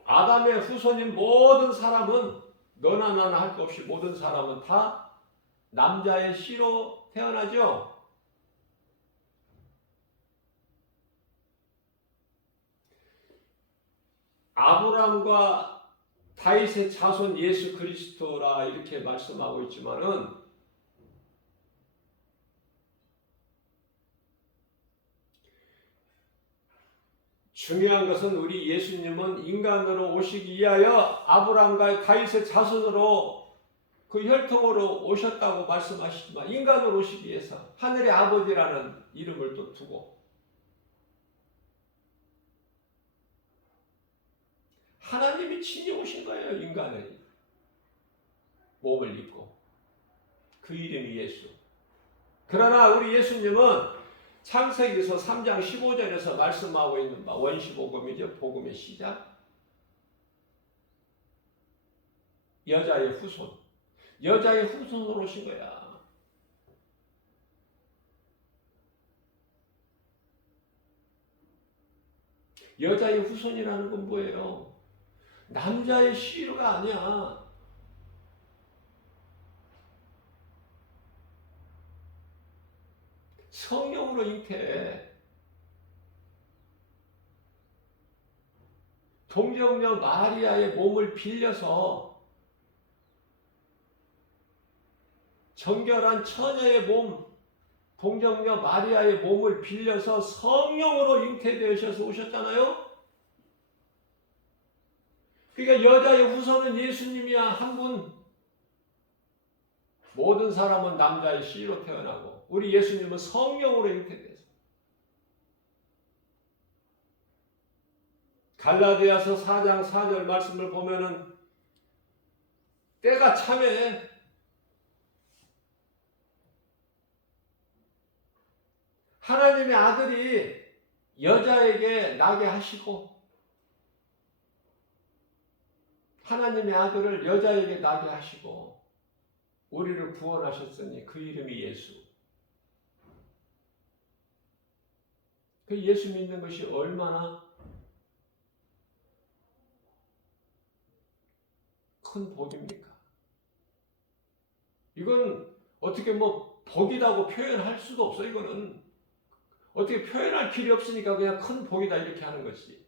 아담의 후손인 모든 사람은 너나 나나 할 것 없이 모든 사람은 다 남자의 씨로 태어나죠. 아브라함과 다윗의 자손 예수 그리스도라 이렇게 말씀하고 있지만은 중요한 것은 우리 예수님은 인간으로 오시기 위하여 아브라함과 다윗의 자손으로 그 혈통으로 오셨다고 말씀하시지만 인간으로 오시기 위해서 하늘의 아버지라는 이름을 또 두고 하나님이 친히 오신 거예요. 인간의 몸을 입고 그 이름이 예수. 그러나 우리 예수님은 창세기서 3장 15절에서 말씀하고 있는 바 원시복음이죠. 복음의 시작. 여자의 후손으로 오신 거야. 여자의 후손이라는 건 뭐예요? 남자의 씨가 아니야. 성령으로 잉태해. 동정녀 마리아의 몸을 빌려서 정결한 처녀의 몸, 동정녀 마리아의 몸을 빌려서 성령으로 잉태되셔서 오셨잖아요. 그러니까 여자의 후손은 예수님이야, 한 분. 모든 사람은 남자의 씨로 태어나고 우리 예수님은 성령으로 잉태돼서. 갈라디아서 4장 4절 말씀을 보면은 때가 참해. 하나님의 아들이 여자에게 나게 하시고 하나님의 아들을 여자에게 나게 하시고 우리를 구원하셨으니 그 이름이 예수. 그 예수 믿는 것이 얼마나 큰 복입니까? 이건 어떻게 뭐 복이라고 표현할 수도 없어. 이거는 어떻게 표현할 길이 없으니까 그냥 큰 복이다 이렇게 하는 것이.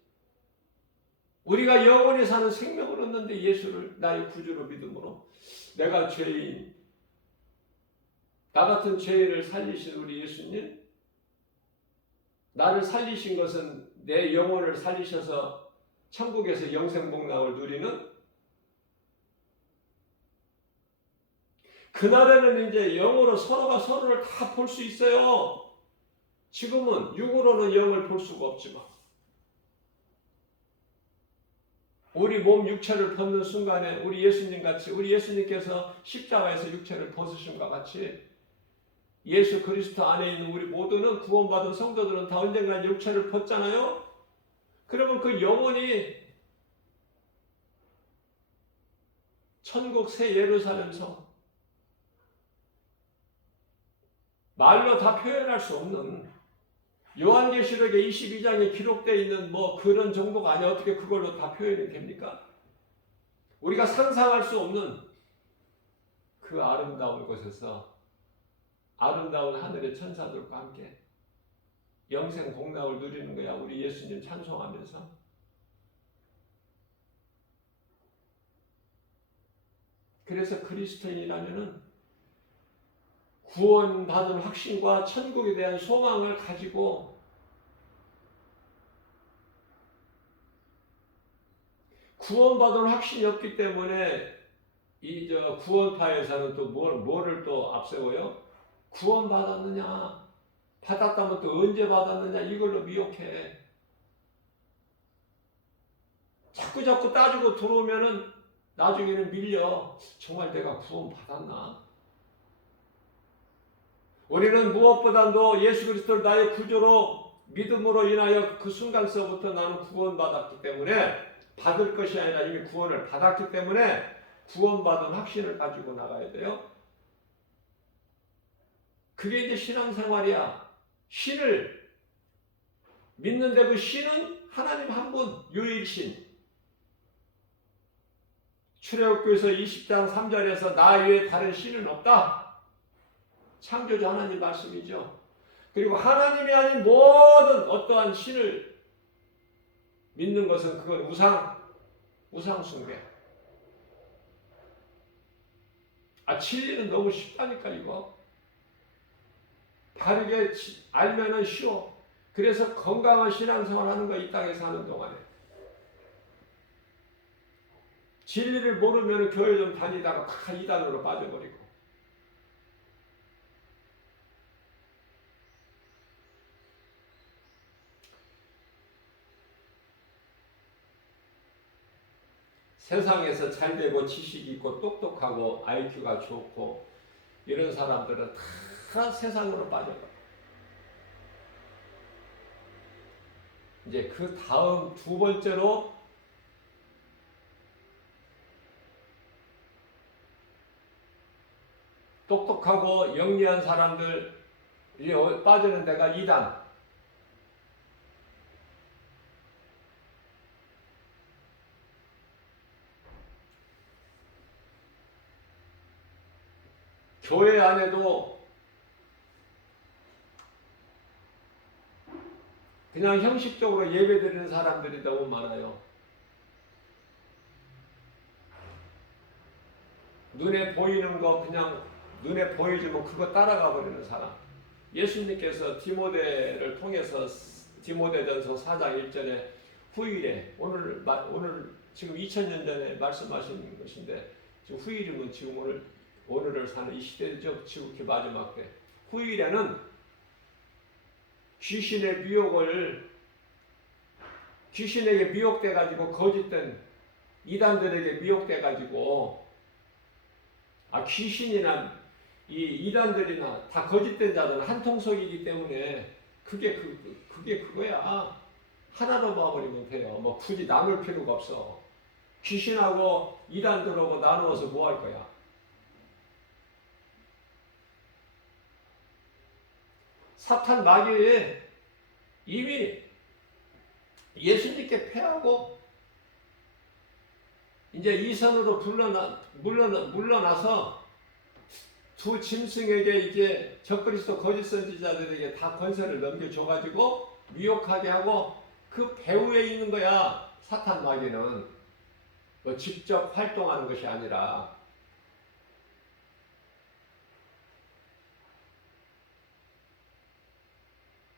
우리가 영원히 사는 생명을 얻는데 예수를 나의 구주로 믿음으로 내가 죄인, 나 같은 죄인을 살리신 우리 예수님, 나를 살리신 것은 내 영혼을 살리셔서 천국에서 영생복락을 누리는 그날에는 이제 영으로 서로가 서로를 다 볼 수 있어요. 지금은 육으로는 영을 볼 수가 없지만 우리 몸 육체를 벗는 순간에 우리 예수님 같이 우리 예수님께서 십자가에서 육체를 벗으심과 같이 예수 그리스도 안에 있는 우리 모두는 구원받은 성도들은 다 언젠가 육체를 벗잖아요. 그러면 그 영혼이 천국 새 예루살렘성 말로 다 표현할 수 없는 요한계시록의 22장에 기록되어 있는 뭐 그런 정도가 아니야. 어떻게 그걸로 다 표현이 됩니까? 우리가 상상할 수 없는 그 아름다운 곳에서 아름다운 하늘의 천사들과 함께 영생 복락을 누리는 거야. 우리 예수님 찬송하면서. 그래서 그리스도인이라면은 구원받은 확신과 천국에 대한 소망을 가지고 구원받은 확신이 없기 때문에 이 구원파에서는 또 뭐를 또 앞세워요? 구원받았느냐? 받았다면 또 언제 받았느냐? 이걸로 미혹해. 자꾸 따지고 들어오면은 나중에는 밀려. 정말 내가 구원받았나? 우리는 무엇보다도 예수 그리스도를 나의 구주로 믿음으로 인하여 그 순간서부터 나는 구원받았기 때문에 받을 것이 아니라 이미 구원을 받았기 때문에 구원받은 확신을 가지고 나가야 돼요. 그게 이제 신앙생활이야. 신을 믿는데 그 신은 하나님 한 분, 유일신. 출애굽기서 20장 3절에서 나 외에 다른 신은 없다. 창조주 하나님 말씀이죠. 그리고 하나님이 아닌 모든 어떠한 신을 믿는 것은 그건 우상 숭배. 진리는 너무 쉽다니까 이거. 바르게 알면은 쉬워. 그래서 건강한 신앙생활 하는 거 이 땅에 사는 동안에. 진리를 모르면 교회 좀 다니다가 다 이단으로 빠져버리고. 세상에서 잘되고 지식 있고 똑똑하고 IQ가 좋고 이런 사람들은 다 세상으로 빠져가. 이제 그 다음 두 번째로 똑똑하고 영리한 사람들이 빠지는 데가 이단. 교회 안에도 그냥 형식적으로 예배드리는 사람들이 너무 많아요. 눈에 보이는 거 그냥 눈에 보여주면 그거 따라가 버리는 사람. 예수님께서 디모데를 통해서 디모데전서 4장 1절에 후일에 오늘 지금 2000년 전에 말씀하신 것인데 지금 후일이면 지금 오늘을 사는 이 시대적 지극히 마지막 때 후일에는 귀신에게 미혹돼 가지고 거짓된 이단들에게 미혹돼 가지고 귀신이나 이 이단들이나 다 거짓된 자들은 한통속이기 때문에 그게 그거야. 하나로 봐버리면 돼요. 뭐 굳이 나눌 필요가 없어. 귀신하고 이단들하고 나누어서 뭐 할 거야? 사탄 마귀에 이미 예수님께 패하고 이제 이 선으로 물러나서 두 짐승에게 이제 적그리스도 거짓 선지자들에게 다 권세를 넘겨줘가지고 미혹하게 하고 그 배후에 있는 거야. 사탄 마귀는 뭐 직접 활동하는 것이 아니라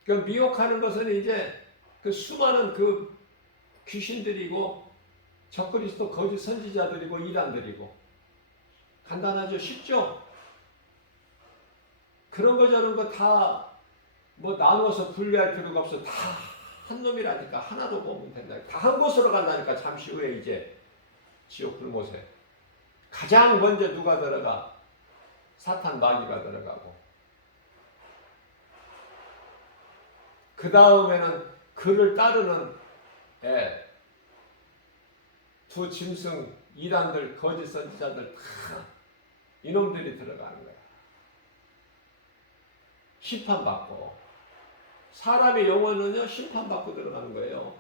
그 미혹하는 것은 이제 그 수많은 그 귀신들이고 적그리스도 거짓 선지자들이고 이단들이고 간단하죠? 쉽죠? 그런 거 저런 거 다 뭐 나눠서 분리할 필요가 없어. 다 한 놈이라니까 하나로 보면 된다. 다 한 곳으로 간다니까. 잠시 후에 이제 지옥 불못에 가장 먼저 누가 들어가? 사탄 마귀가 들어가고 그 다음에는 그를 따르는 두 짐승 이단들 거짓 선지자들 다 이놈들이 들어가는 거야. 심판받고 사람의 영혼은요 심판받고 들어가는 거예요.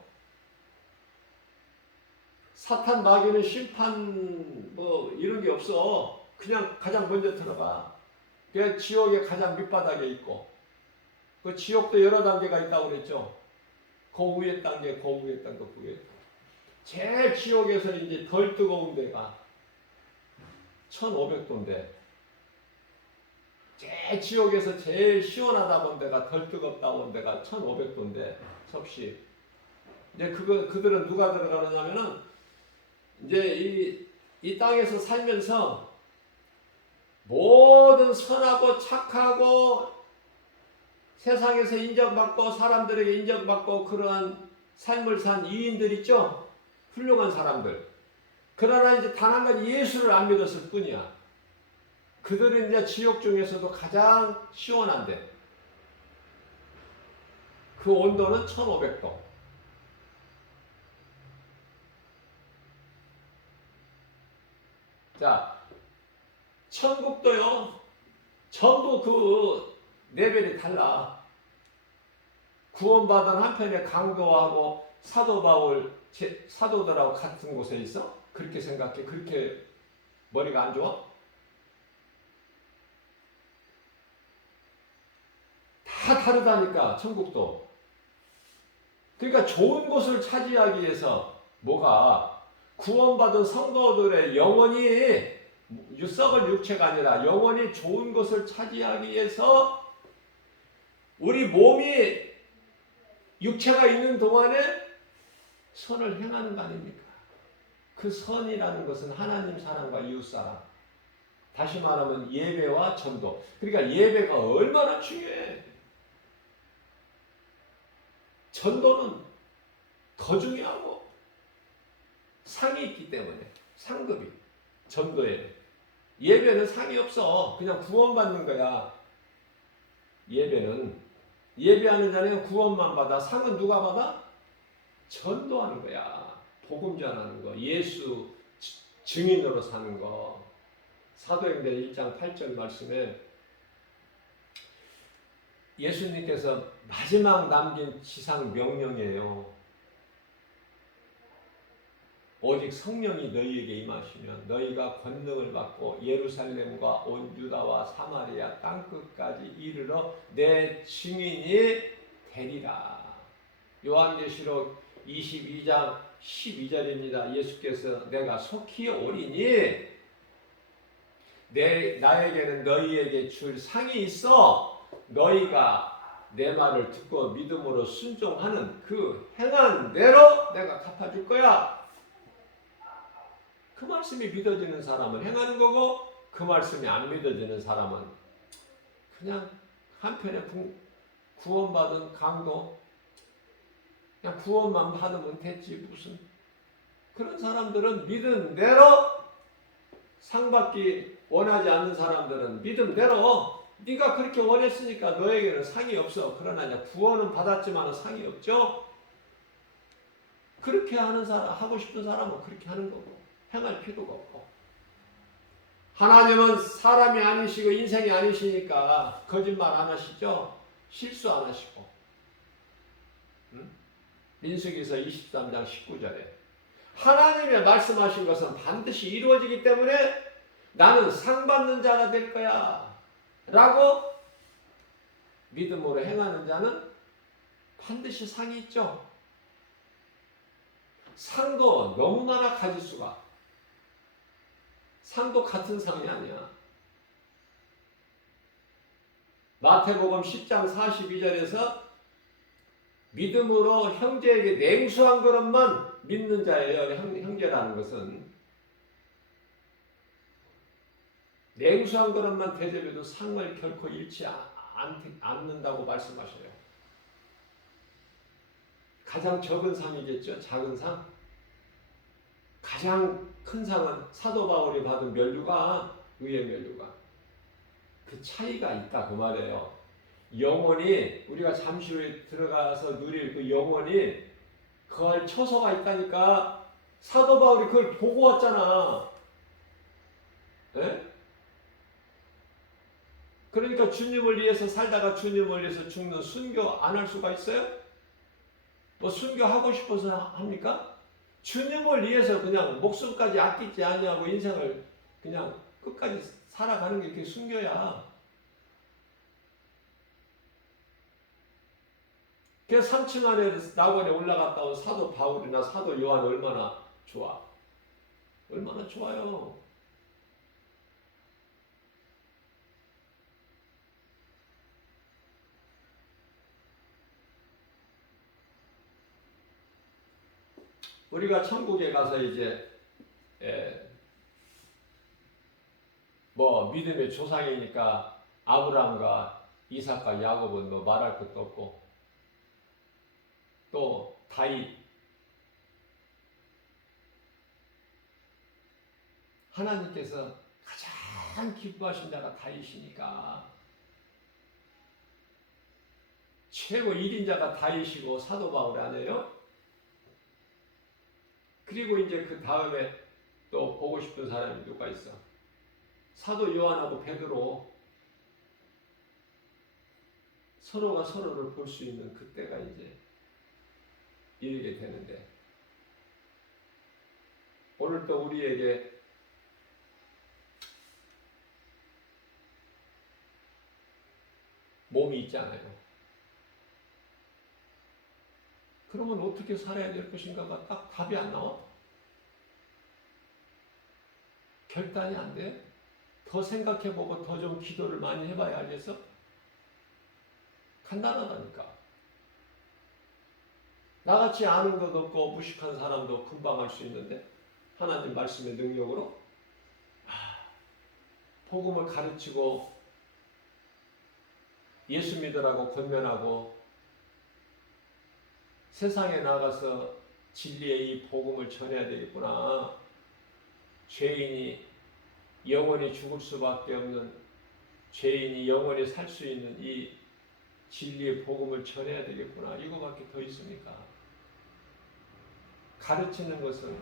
사탄 마귀는 심판 뭐 이런 게 없어. 그냥 가장 먼저 들어가. 그 지옥의 가장 밑바닥에 있고 그 지옥도 여러 단계가 있다고 그랬죠. 그 위에 단계, 그 위에 단계, 그 위에 단계. 제일 지옥에서 이제 덜 뜨거운 데가 1500도인데 제일 지옥에서 제일 시원하다 본 데가 덜 뜨겁다 본 데가 1500도인데 섭씨. 이제 그들은 누가 들어가느냐면은 이제 이 땅에서 살면서 모든 선하고 착하고 세상에서 인정받고 사람들에게 인정받고 그러한 삶을 산 이인들 있죠? 훌륭한 사람들. 그러나 이제 단 한 가지 예수를 안 믿었을 뿐이야. 그들은 이제 지옥 중에서도 가장 시원한데 그 온도는 1500도. 자, 천국도요. 전부 그 레벨이 달라. 구원받은 한편에 강도하고 사도 바울, 사도들하고 같은 곳에 있어? 그렇게 생각해? 그렇게 머리가 안 좋아? 다 다르다니까, 천국도. 그러니까 좋은 곳을 차지하기 위해서 뭐가 구원받은 성도들의 영혼이 썩을 육체가 아니라 영혼이 좋은 것을 차지하기 위해서 우리 몸이 육체가 있는 동안에 선을 행하는 거 아닙니까? 그 선이라는 것은 하나님 사랑과 이웃 사랑. 다시 말하면 예배와 전도. 그러니까 예배가 얼마나 중요해. 전도는 더 중요하고 상이 있기 때문에 상급이 전도에 예배는 상이 없어. 그냥 구원받는 거야. 예배하는 자는 구원만 받아. 상은 누가 받아? 전도하는 거야. 복음 전하는 거. 예수 증인으로 사는 거. 사도행전 1장 8절 말씀에 예수님께서 마지막 남긴 지상 명령이에요. 오직 성령이 너희에게 임하시면 너희가 권능을 받고 예루살렘과 온 유다와 사마리아 땅끝까지 이르러 내 증인이 되리라. 요한계시록 22장 12절입니다. 예수께서 내가 속히 오리니 나에게는 너희에게 줄 상이 있어 너희가 내 말을 듣고 믿음으로 순종하는 그 행한 대로 내가 갚아줄 거야. 그 말씀이 믿어지는 사람은 행하는 거고 그 말씀이 안 믿어지는 사람은 그냥 한편에 구원받은 강도 그냥 구원만 받으면 됐지 무슨. 그런 사람들은 믿은 대로 상 받기 원하지 않는 사람들은 믿은 대로 네가 그렇게 원했으니까 너에게는 상이 없어. 그러나 이제 구원은 받았지만 상이 없죠. 그렇게 하는 사람, 하고 싶은 사람은 그렇게 하는 거고 행할 필요가 없고. 하나님은 사람이 아니시고 인생이 아니시니까 거짓말 안 하시죠. 실수 안 하시고. 민수기서 23장 19절에 하나님의 말씀하신 것은 반드시 이루어지기 때문에 나는 상 받는 자가 될 거야 라고 믿음으로 행하는 자는 반드시 상이 있죠. 상도 너무나 가질 수가. 상도 같은 상이 아니야. 마태복음 10장 42절에서 믿음으로 형제에게 냉수한 그릇만 믿는 자예요. 형제라는 것은 냉수한 그릇만 대접해도 상을 결코 잃지 않는다고 말씀하셔요. 가장 적은 상이겠죠. 작은 상. 가장 큰 상은 사도 바울이 받은 면류관, 의의 면류관. 그 차이가 있다 그 말이에요. 영혼이 우리가 잠시 후에 들어가서 누릴 그 영혼이 그 처소가 있다니까. 사도 바울이 그걸 보고 왔잖아. 네? 그러니까 주님을 위해서 살다가 주님을 위해서 죽는 순교 안 할 수가 있어요? 뭐 순교하고 싶어서 합니까? 주님을 위해서 그냥 목숨까지 아끼지 아니하고 인생을 그냥 끝까지 살아가는 게 그게 순교야. 그래서 3층 안에 낙원에 올라갔다 온 사도 바울이나 사도 요한 얼마나 좋아. 얼마나 좋아요. 우리가 천국에 가서 이제 뭐 믿음의 조상이니까 아브라함과 이삭과 야곱은 뭐 말할 것도 없고 또 다윗 하나님께서 가장 기뻐하신 자가 다윗이니까 최고 1인자가 다윗이고 사도 바울 아니에요? 그리고 이제 그 다음에 또 보고 싶은 사람이 누가 있어? 사도 요한하고 베드로. 서로가 서로를 볼 수 있는 그때가 이제 이르게 되는데 오늘 또 우리에게 몸이 있잖아요. 그러면 어떻게 살아야 될 것인가가 딱 답이 안 나와? 결단이 안 돼? 더 생각해보고 더 좀 기도를 많이 해봐야 알겠어? 간단하다니까. 나같이 아는 것 없고 무식한 사람도 금방 알 수 있는데 하나님 말씀의 능력으로 복음을 가르치고 예수 믿으라고 권면하고 세상에 나가서 진리의 이 복음을 전해야 되겠구나. 죄인이 영원히 죽을 수밖에 없는 죄인이 영원히 살 수 있는 이 진리의 복음을 전해야 되겠구나. 이거밖에 더 있습니까? 가르치는 것은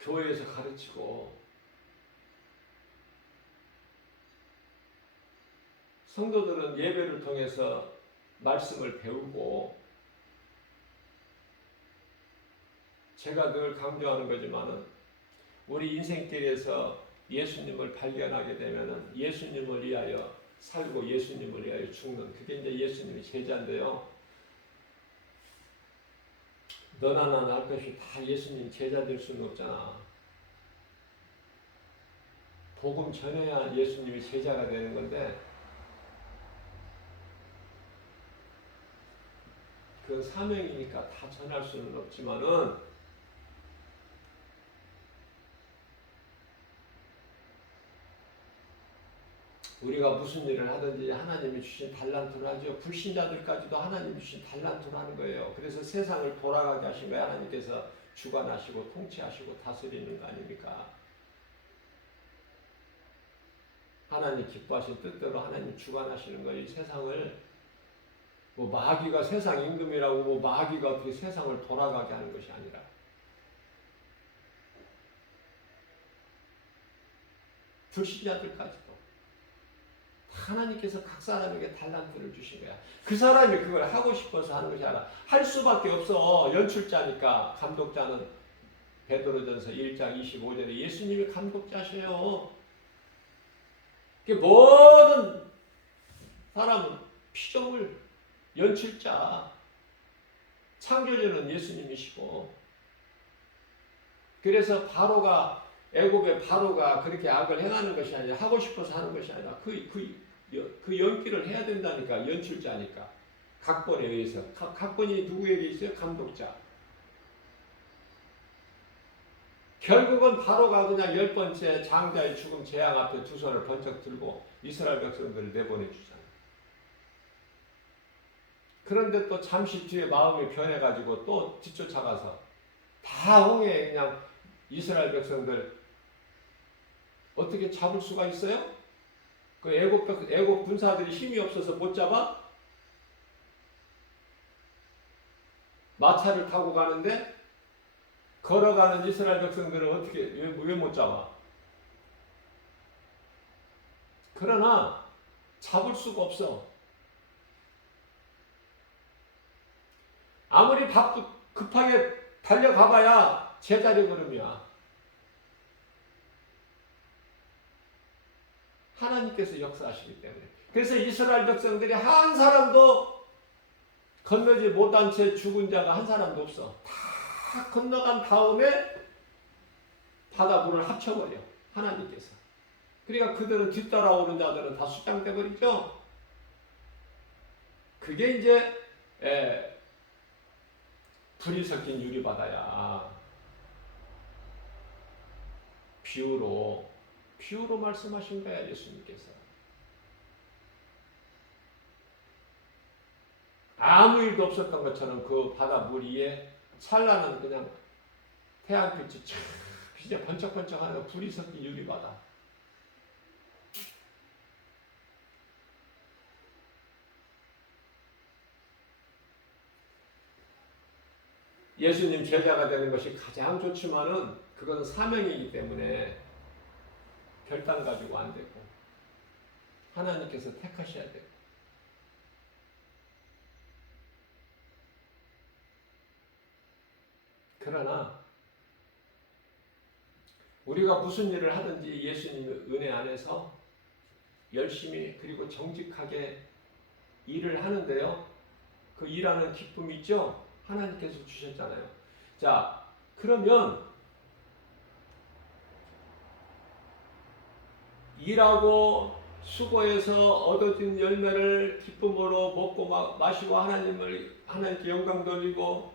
교회에서 가르치고 성도들은 예배를 통해서 말씀을 배우고, 제가 늘 강조하는 거지만은 우리 인생길에서 예수님을 발견하게 되면은 예수님을 위하여 살고 예수님을 위하여 죽는, 그게 이제 예수님의 제자인데요. 너나 나나 할 것이 다 예수님 제자 될 수는 없잖아. 복음 전해야 예수님이 제자가 되는 건데, 그건 사명이니까 다 전할 수는 없지만은 우리가 무슨 일을 하든지 하나님이 주신 달란트를 하죠. 불신자들까지도 하나님이 주신 달란트를 하는 거예요. 그래서 세상을 돌아가게 하신 거예요. 하나님께서 주관하시고 통치하시고 다스리는 거 아닙니까? 하나님 기뻐하신 뜻대로 하나님 주관하시는 거예요. 이 세상을 뭐 마귀가 세상 임금이라고 뭐 마귀가 어떻게 세상을 돌아가게 하는 것이 아니라, 불신자들까지도 하나님께서 각 사람에게 달란트를 주신 거야. 그 사람이 그걸 하고 싶어서 하는 것이 아니라 할 수밖에 없어. 연출자니까. 감독자는 베드로전서 1장 25절에 예수님이 감독자셔요. 모든 사람은 피조물, 연출자, 창조주는 예수님이시고, 그래서 바로가, 애굽의 바로가 그렇게 악을 행하는 것이 아니라, 하고 싶어서 하는 것이 아니라 그 연기를 해야 된다니까. 연출자니까. 각본에 의해서. 각본이 누구에게 있어요? 감독자. 결국은 바로가 그냥 10번째 장자의 죽음 재앙 앞에 두 손을 번쩍 들고 이스라엘 백성들을 내보내주잖아요. 그런데 또 잠시 뒤에 마음이 변해가지고 또 뒤쫓아가서 다 홍해에 그냥 이스라엘 백성들 어떻게 잡을 수가 있어요? 그 애굽 군사들이 힘이 없어서 못 잡아? 마차를 타고 가는데 걸어가는 이스라엘 백성들은 어떻게 왜 못 잡아? 그러나 잡을 수가 없어. 아무리 급하게 달려가봐야 제자리 걸음이야. 하나님께서 역사하시기 때문에. 그래서 이스라엘 백성들이 한 사람도 건너지 못한 채 죽은 자가 한 사람도 없어. 다 건너간 다음에 바다 물을 합쳐버려. 하나님께서. 그러니까 그들은 뒤따라오는 자들은 다 수장돼 버리죠. 그게 이제 불이 섞인 유리바다야. 비유로 말씀하신 거야, 예수님께서. 아무 일도 없었던 것처럼 그 바다 물 위에 찬란한 그냥 태양빛이 촥 빛이 번쩍번쩍하는 불이 섞인 유리바다. 예수님 제자가 되는 것이 가장 좋지만은 그것은 사명이기 때문에 결단 가지고 안 되고 하나님께서 택하셔야 돼요. 그러나 우리가 무슨 일을 하든지 예수님의 은혜 안에서 열심히 그리고 정직하게 일을 하는데요. 그 일하는 기쁨 있죠? 하나님께서 주셨잖아요. 자, 그러면 일하고 수고해서 얻어진 열매를 기쁨으로 먹고 마시고 하나님께 영광 돌리고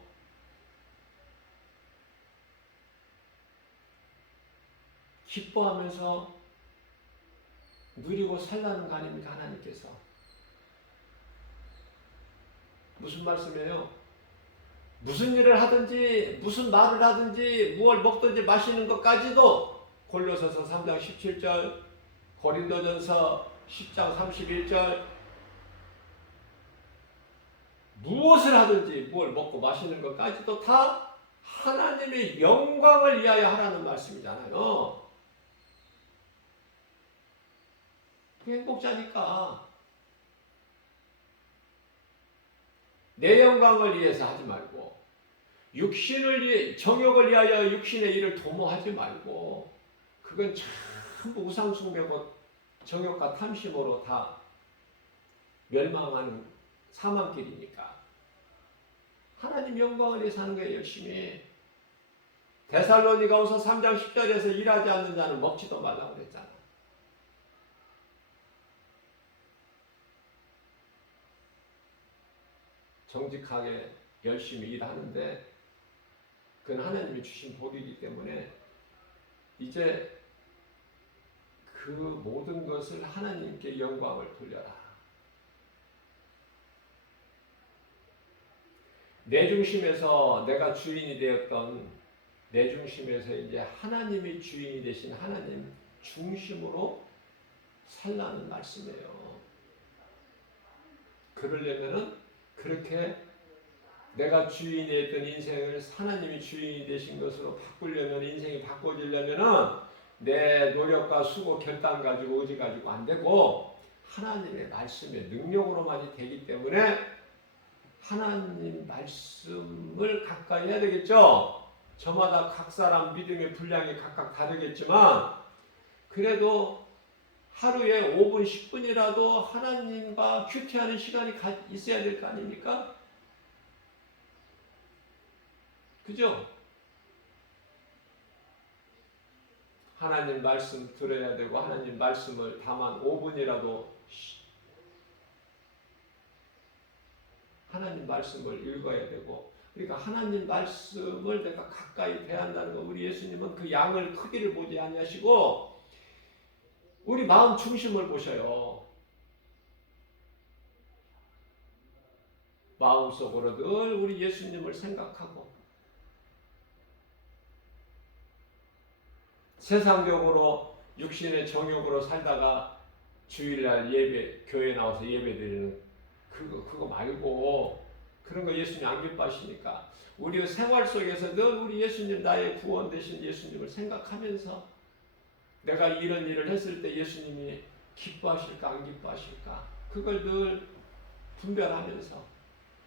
기뻐하면서 누리고 살라는 거 아닙니까? 하나님께서. 무슨 말씀이에요? 무슨 일을 하든지 무슨 말을 하든지 무엇을 먹든지 마시는 것까지도 골로새서 3장 17절 고린도전서 10장 31절 무엇을 하든지 무엇을 먹고 마시는 것까지도 다 하나님의 영광을 위하여 하라는 말씀이잖아요. 행복자니까. 내 영광을 위해서 하지 말고 육신을 위해 정욕을 위하여 육신의 일을 도모하지 말고 그건 전부 우상숭배고 정욕과 탐심으로 다 멸망하는 사망길이니까 하나님 영광을 위해서 하는 거예요. 열심히. 데살로니가후서 3장 10절에서 일하지 않는 자는 먹지도 말라고 그랬잖아. 정직하게 열심히 일하는데 그건 하나님이 주신 복이기 때문에 이제 그 모든 것을 하나님께 영광을 돌려라. 내 중심에서 내가 주인이 되었던 내 중심에서 이제 하나님이 주인이 되신 하나님 중심으로 살라는 말씀이에요. 그러려면은 그렇게 내가 주인이 됐던 인생을 하나님이 주인이 되신 것으로 바꾸려면 인생이 바꿔지려면은 내 노력과 수고 결단 가지고 의지 가지고 안 되고 하나님의 말씀의 능력으로만이 되기 때문에 하나님 말씀을 가까이 해야 되겠죠. 저마다 각 사람 믿음의 분량이 각각 다르겠지만 그래도 하루에 5분 10분이라도 하나님과 큐티하는 시간이 있어야 될 거 아닙니까? 그죠? 하나님 말씀 들어야 되고 하나님 말씀을 다만 5분이라도 하나님 말씀을 읽어야 되고 그러니까 하나님 말씀을 내가 가까이 대한다는 거 우리 예수님은 그 양을 크기를 보지 아니하시고 우리 마음 중심을 보셔요. 마음속으로 늘 우리 예수님을 생각하고 세상적으로 육신의 정욕으로 살다가 주일날 예배 교회 나와서 예배드리는 그거 말고 그런 거 예수님 안 기뻐하시니까 우리 생활 속에서 늘 우리 예수님 나의 구원 되신 예수님을 생각하면서 내가 이런 일을 했을 때 예수님이 기뻐하실까 안 기뻐하실까 그걸 늘 분별하면서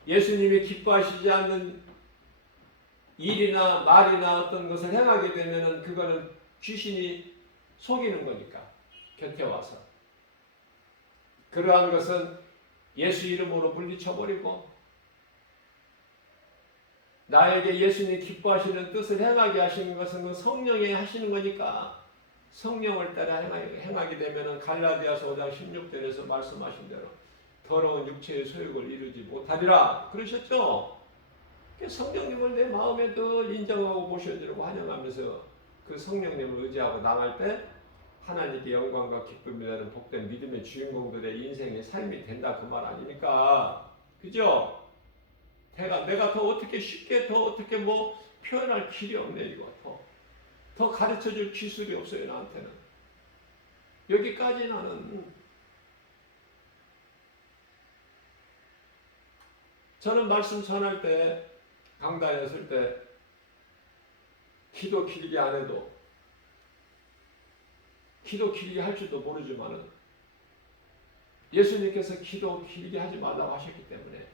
예수님이 기뻐하시지 않는 일이나 말이나 어떤 것을 행하게 되면은 그거는 귀신이 속이는 거니까 곁에 와서 그러한 것은 예수 이름으로 물리쳐버리고 나에게 예수님 기뻐하시는 뜻을 행하게 하시는 것은 성령이 하시는 거니까 성령을 따라 행하게 되면 갈라디아서 5장 16절에서 말씀하신 대로 더러운 육체의 소욕을 이루지 못하리라 그러셨죠. 성령님을 내 마음에 늘 인정하고 모셔드리고 환영하면서 그 성령님을 의지하고 나갈 때 하나님께 영광과 기쁨이 되는 복된 믿음의 주인공들의 인생의 삶이 된다 그 말 아닙니까? 그죠? 내가 더 어떻게 쉽게 더 어떻게 뭐 표현할 길이 없네 이거 더 가르쳐줄 기술이 없어요 나한테는. 여기까지 나는 저는 말씀 전할 때 강단에 설 때 기도 길게 안 해도 기도 길게 할 줄도 모르지만은 예수님께서 기도 길게 하지 말라고 하셨기 때문에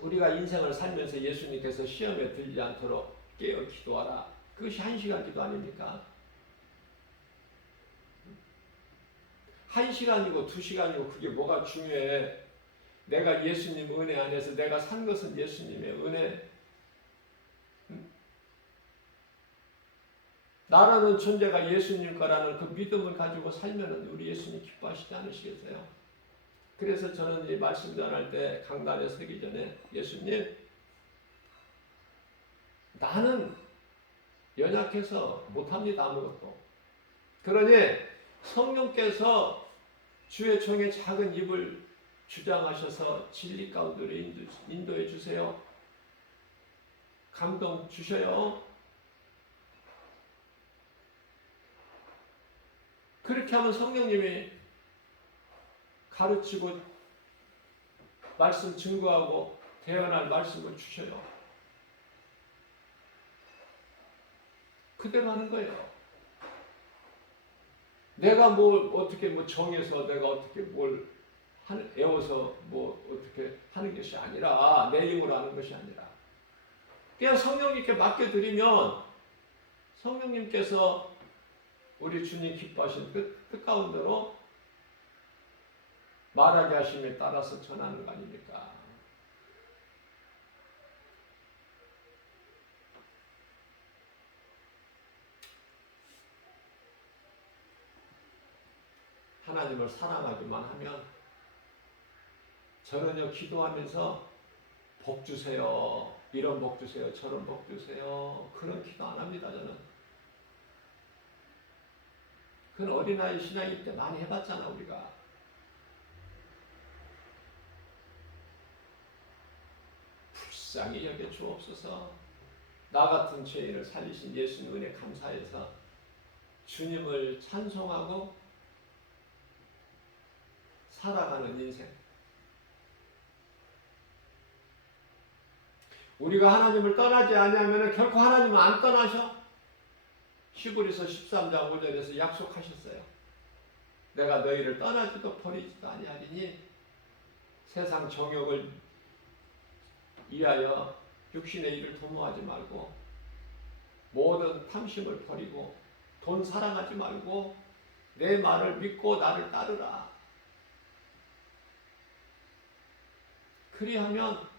우리가 인생을 살면서 예수님께서 시험에 들지 않도록 깨어 기도하라. 그것이 1시간 기도 아닙니까? 1시간이고 2시간이고 그게 뭐가 중요해. 내가 예수님 은혜 안에서 내가 산 것은 예수님의 은혜. 나라는 존재가 예수님 거라는 그 믿음을 가지고 살면 우리 예수님 기뻐하시지 않으시겠어요? 그래서 저는 이 말씀 전할 때 강단에 서기 전에 예수님 나는 연약해서 못합니다 아무것도. 그러니 성령께서 주의 종의 작은 입을 주장하셔서 진리 가운데로 인도해 주세요. 감동 주셔요. 그렇게 하면 성령님이 가르치고 말씀 증거하고 대언할 말씀을 주셔요. 그대로 하는 거예요. 내가 뭘 어떻게 정해서 내가 어떻게 뭘 애워서 뭐 어떻게 하는 것이 아니라, 내 힘으로 하는 것이 아니라 그냥 성령님께 맡겨드리면 성령님께서 우리 주님 기뻐하신 뜻 가운데로 말하게 하심에 따라서 전하는 거 아닙니까? 하나님을 사랑하기만 하면 저는요, 기도하면서 복 주세요, 이런 복 주세요, 저런 복 주세요, 그런 기도 안 합니다. 저는 그건 어린아이 신앙일 때 많이 해봤잖아. 우리가 불쌍히 여겨 주옵소서, 나 같은 죄인을 살리신 예수님 은혜 감사해서 주님을 찬송하고 살아가는 인생. 우리가 하나님을 떠나지 아니하면 결코 하나님은 안 떠나셔. 히브리서 13장 5절에서 약속하셨어요. 내가 너희를 떠나지도 버리지도 아니하리니 세상 정욕을 위하여 육신의 일을 도모하지 말고 모든 탐심을 버리고 돈 사랑하지 말고 내 말을 믿고 나를 따르라. 그리하면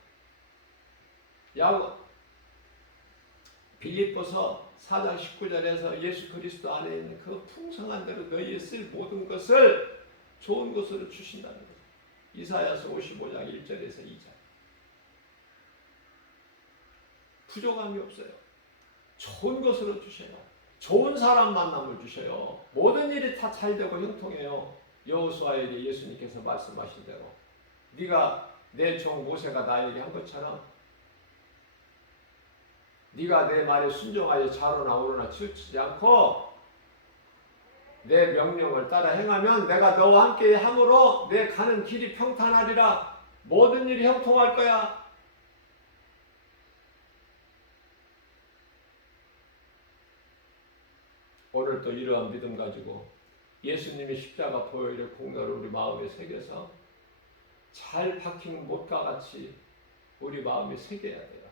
빌립보서 4장 19절에서 예수 그리스도 안에 있는 그 풍성한 대로 너희에 쓸 모든 것을 좋은 것으로 주신다는 거예요. 이사야서 55장 1절에서 2절. 부족함이 없어요. 좋은 것으로 주셔요. 좋은 사람 만남을 주셔요. 모든 일이 다 잘되고 형통해요. 여호수아에게 예수님께서 말씀하신 대로 네가 내 종 모세가 나에게 한 것처럼 네가 내 말에 순종하여 좌로나 우로나 치우치지 않고 내 명령을 따라 행하면 내가 너와 함께 함으로 내 가는 길이 평탄하리라. 모든 일이 형통할 거야. 오늘 또 이러한 믿음 가지고 예수님의 십자가 보혈의 공로를 우리 마음에 새겨서 잘 박힌 못과 같이 우리 마음에 새겨야 돼요.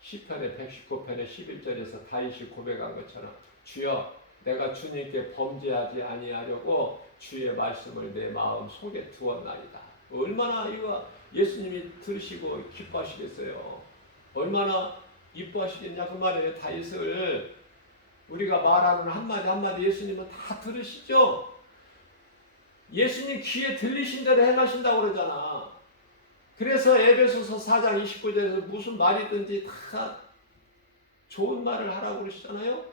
시편의 119편의 11절에서 다윗이 고백한 것처럼 주여 내가 주님께 범죄하지 아니하려고 주의 말씀을 내 마음 속에 두었나이다. 얼마나 이거 예수님이 들으시고 기뻐하시겠어요. 얼마나 이뻐하시겠냐 그 말이에요. 다윗을 우리가 말하는 한마디 한마디 예수님은 다 들으시죠. 예수님 귀에 들리신 대로 행하신다고 그러잖아. 그래서 에베소서 4장 29절에서 무슨 말이든지 다 좋은 말을 하라고 그러시잖아요.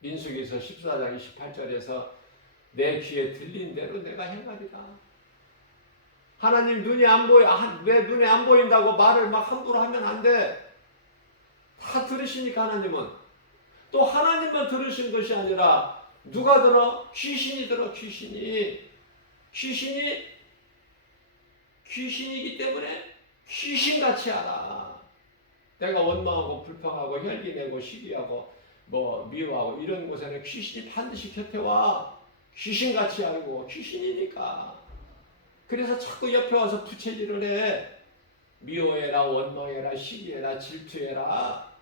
민수기서 14장 28절에서 내 귀에 들린 대로 내가 행하리라. 하나님 눈이 안 보여, 내 눈에 안 보인다고 말을 막 함부로 하면 안 돼. 다 들으시니까 하나님은. 또 하나님만 들으신 것이 아니라 누가 들어? 귀신이 들어. 귀신이기 때문에 귀신같이 알아. 내가 원망하고 불평하고 혈기내고 시기하고 뭐 미워하고 이런 곳에는 귀신이 반드시 곁에 와. 귀신같이 알고 귀신이니까. 그래서 자꾸 옆에 와서 부채질을 해. 미워해라, 원망해라, 시기해라, 질투해라.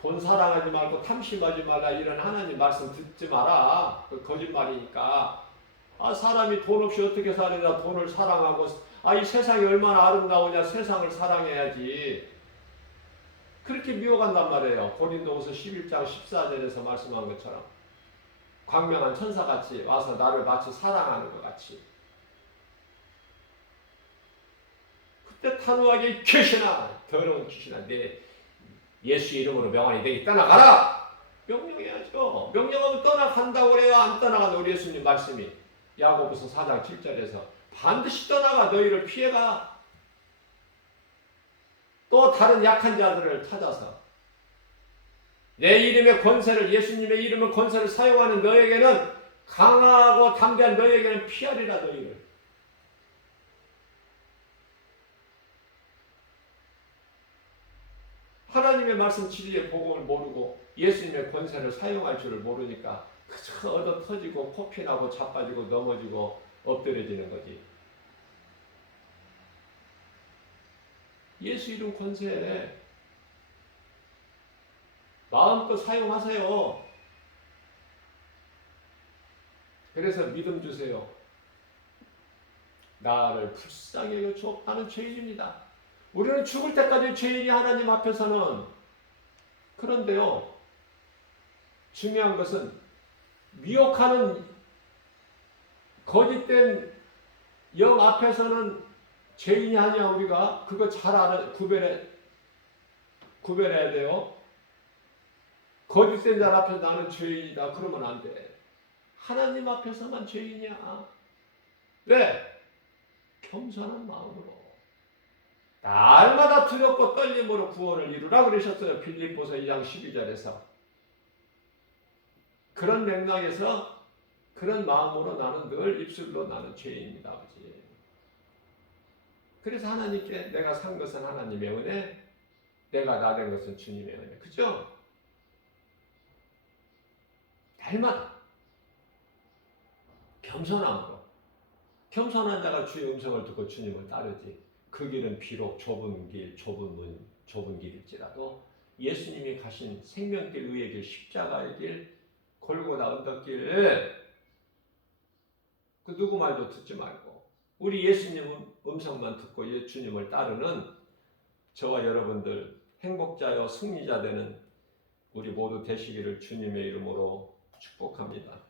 돈 사랑하지 말고 탐심하지 말라 이런 하나님 말씀 듣지 마라. 그 거짓말이니까. 사람이 돈 없이 어떻게 사느냐. 돈을 사랑하고 이 세상이 얼마나 아름다우냐. 세상을 사랑해야지. 그렇게 미워간단 말이에요. 고린도후서 11장 14절에서 말씀한 것처럼 광명한 천사같이 와서 나를 마치 사랑하는 것 같이. 그때 단호하게 귀신아, 더러운 귀신아, 내 예수 이름으로 명하니 내게 떠나가라. 명령해야죠. 명령하면 떠나간다고 그래요. 안 떠나가는 우리 예수님 말씀이 야고보서 4장 7절에서 반드시 떠나가. 너희를 피해가. 또 다른 약한 자들을 찾아서 내 이름의 권세를, 예수님의 이름의 권세를 사용하는 너에게는, 강하고 담대한 너에게는 피하리라. 너희를 하나님의 말씀 진리의 복음을 모르고 예수님의 권세를 사용할 줄을 모르니까 그저 얻어 터지고 코피나고 자빠지고 넘어지고 엎드려지는 거지. 예수 이름 권세 마음껏 사용하세요. 그래서 믿음 주세요. 나를 불쌍히 여겨 나는 죄인입니다. 우리는 죽을 때까지 죄인이 하나님 앞에서는. 그런데요, 중요한 것은 미혹하는 거짓된 영 앞에서는 죄인이 아니야. 우리가 그거 잘 구별해야 돼요. 거짓된 자 앞에서 나는 죄인이다 그러면 안 돼. 하나님 앞에서만 죄인이야. 왜? 겸손한 마음으로 날마다 두렵고 떨림으로 구원을 이루라 그러셨어요. 빌립보서 2장 12절에서. 그런 맥락에서 그런 마음으로 나는 늘 입술로 나는 죄인입니다. 아버지. 그래서 하나님께 내가 산 것은 하나님의 은혜, 내가 나 된 것은 주님의 은혜. 그죠? 날마다 겸손함으로. 겸손한 자가 주의 음성을 듣고 주님을 따르지. 그 길은 비록 좁은 길, 좁은 길일지라도 예수님이 가신 생명길, 의의 길, 십자가의 길, 골고다 언덕길, 그 누구 말도 듣지 말고 우리 예수님 음성만 듣고 주님을 따르는 저와 여러분들 행복자여 승리자 되는 우리 모두 되시기를 주님의 이름으로 축복합니다.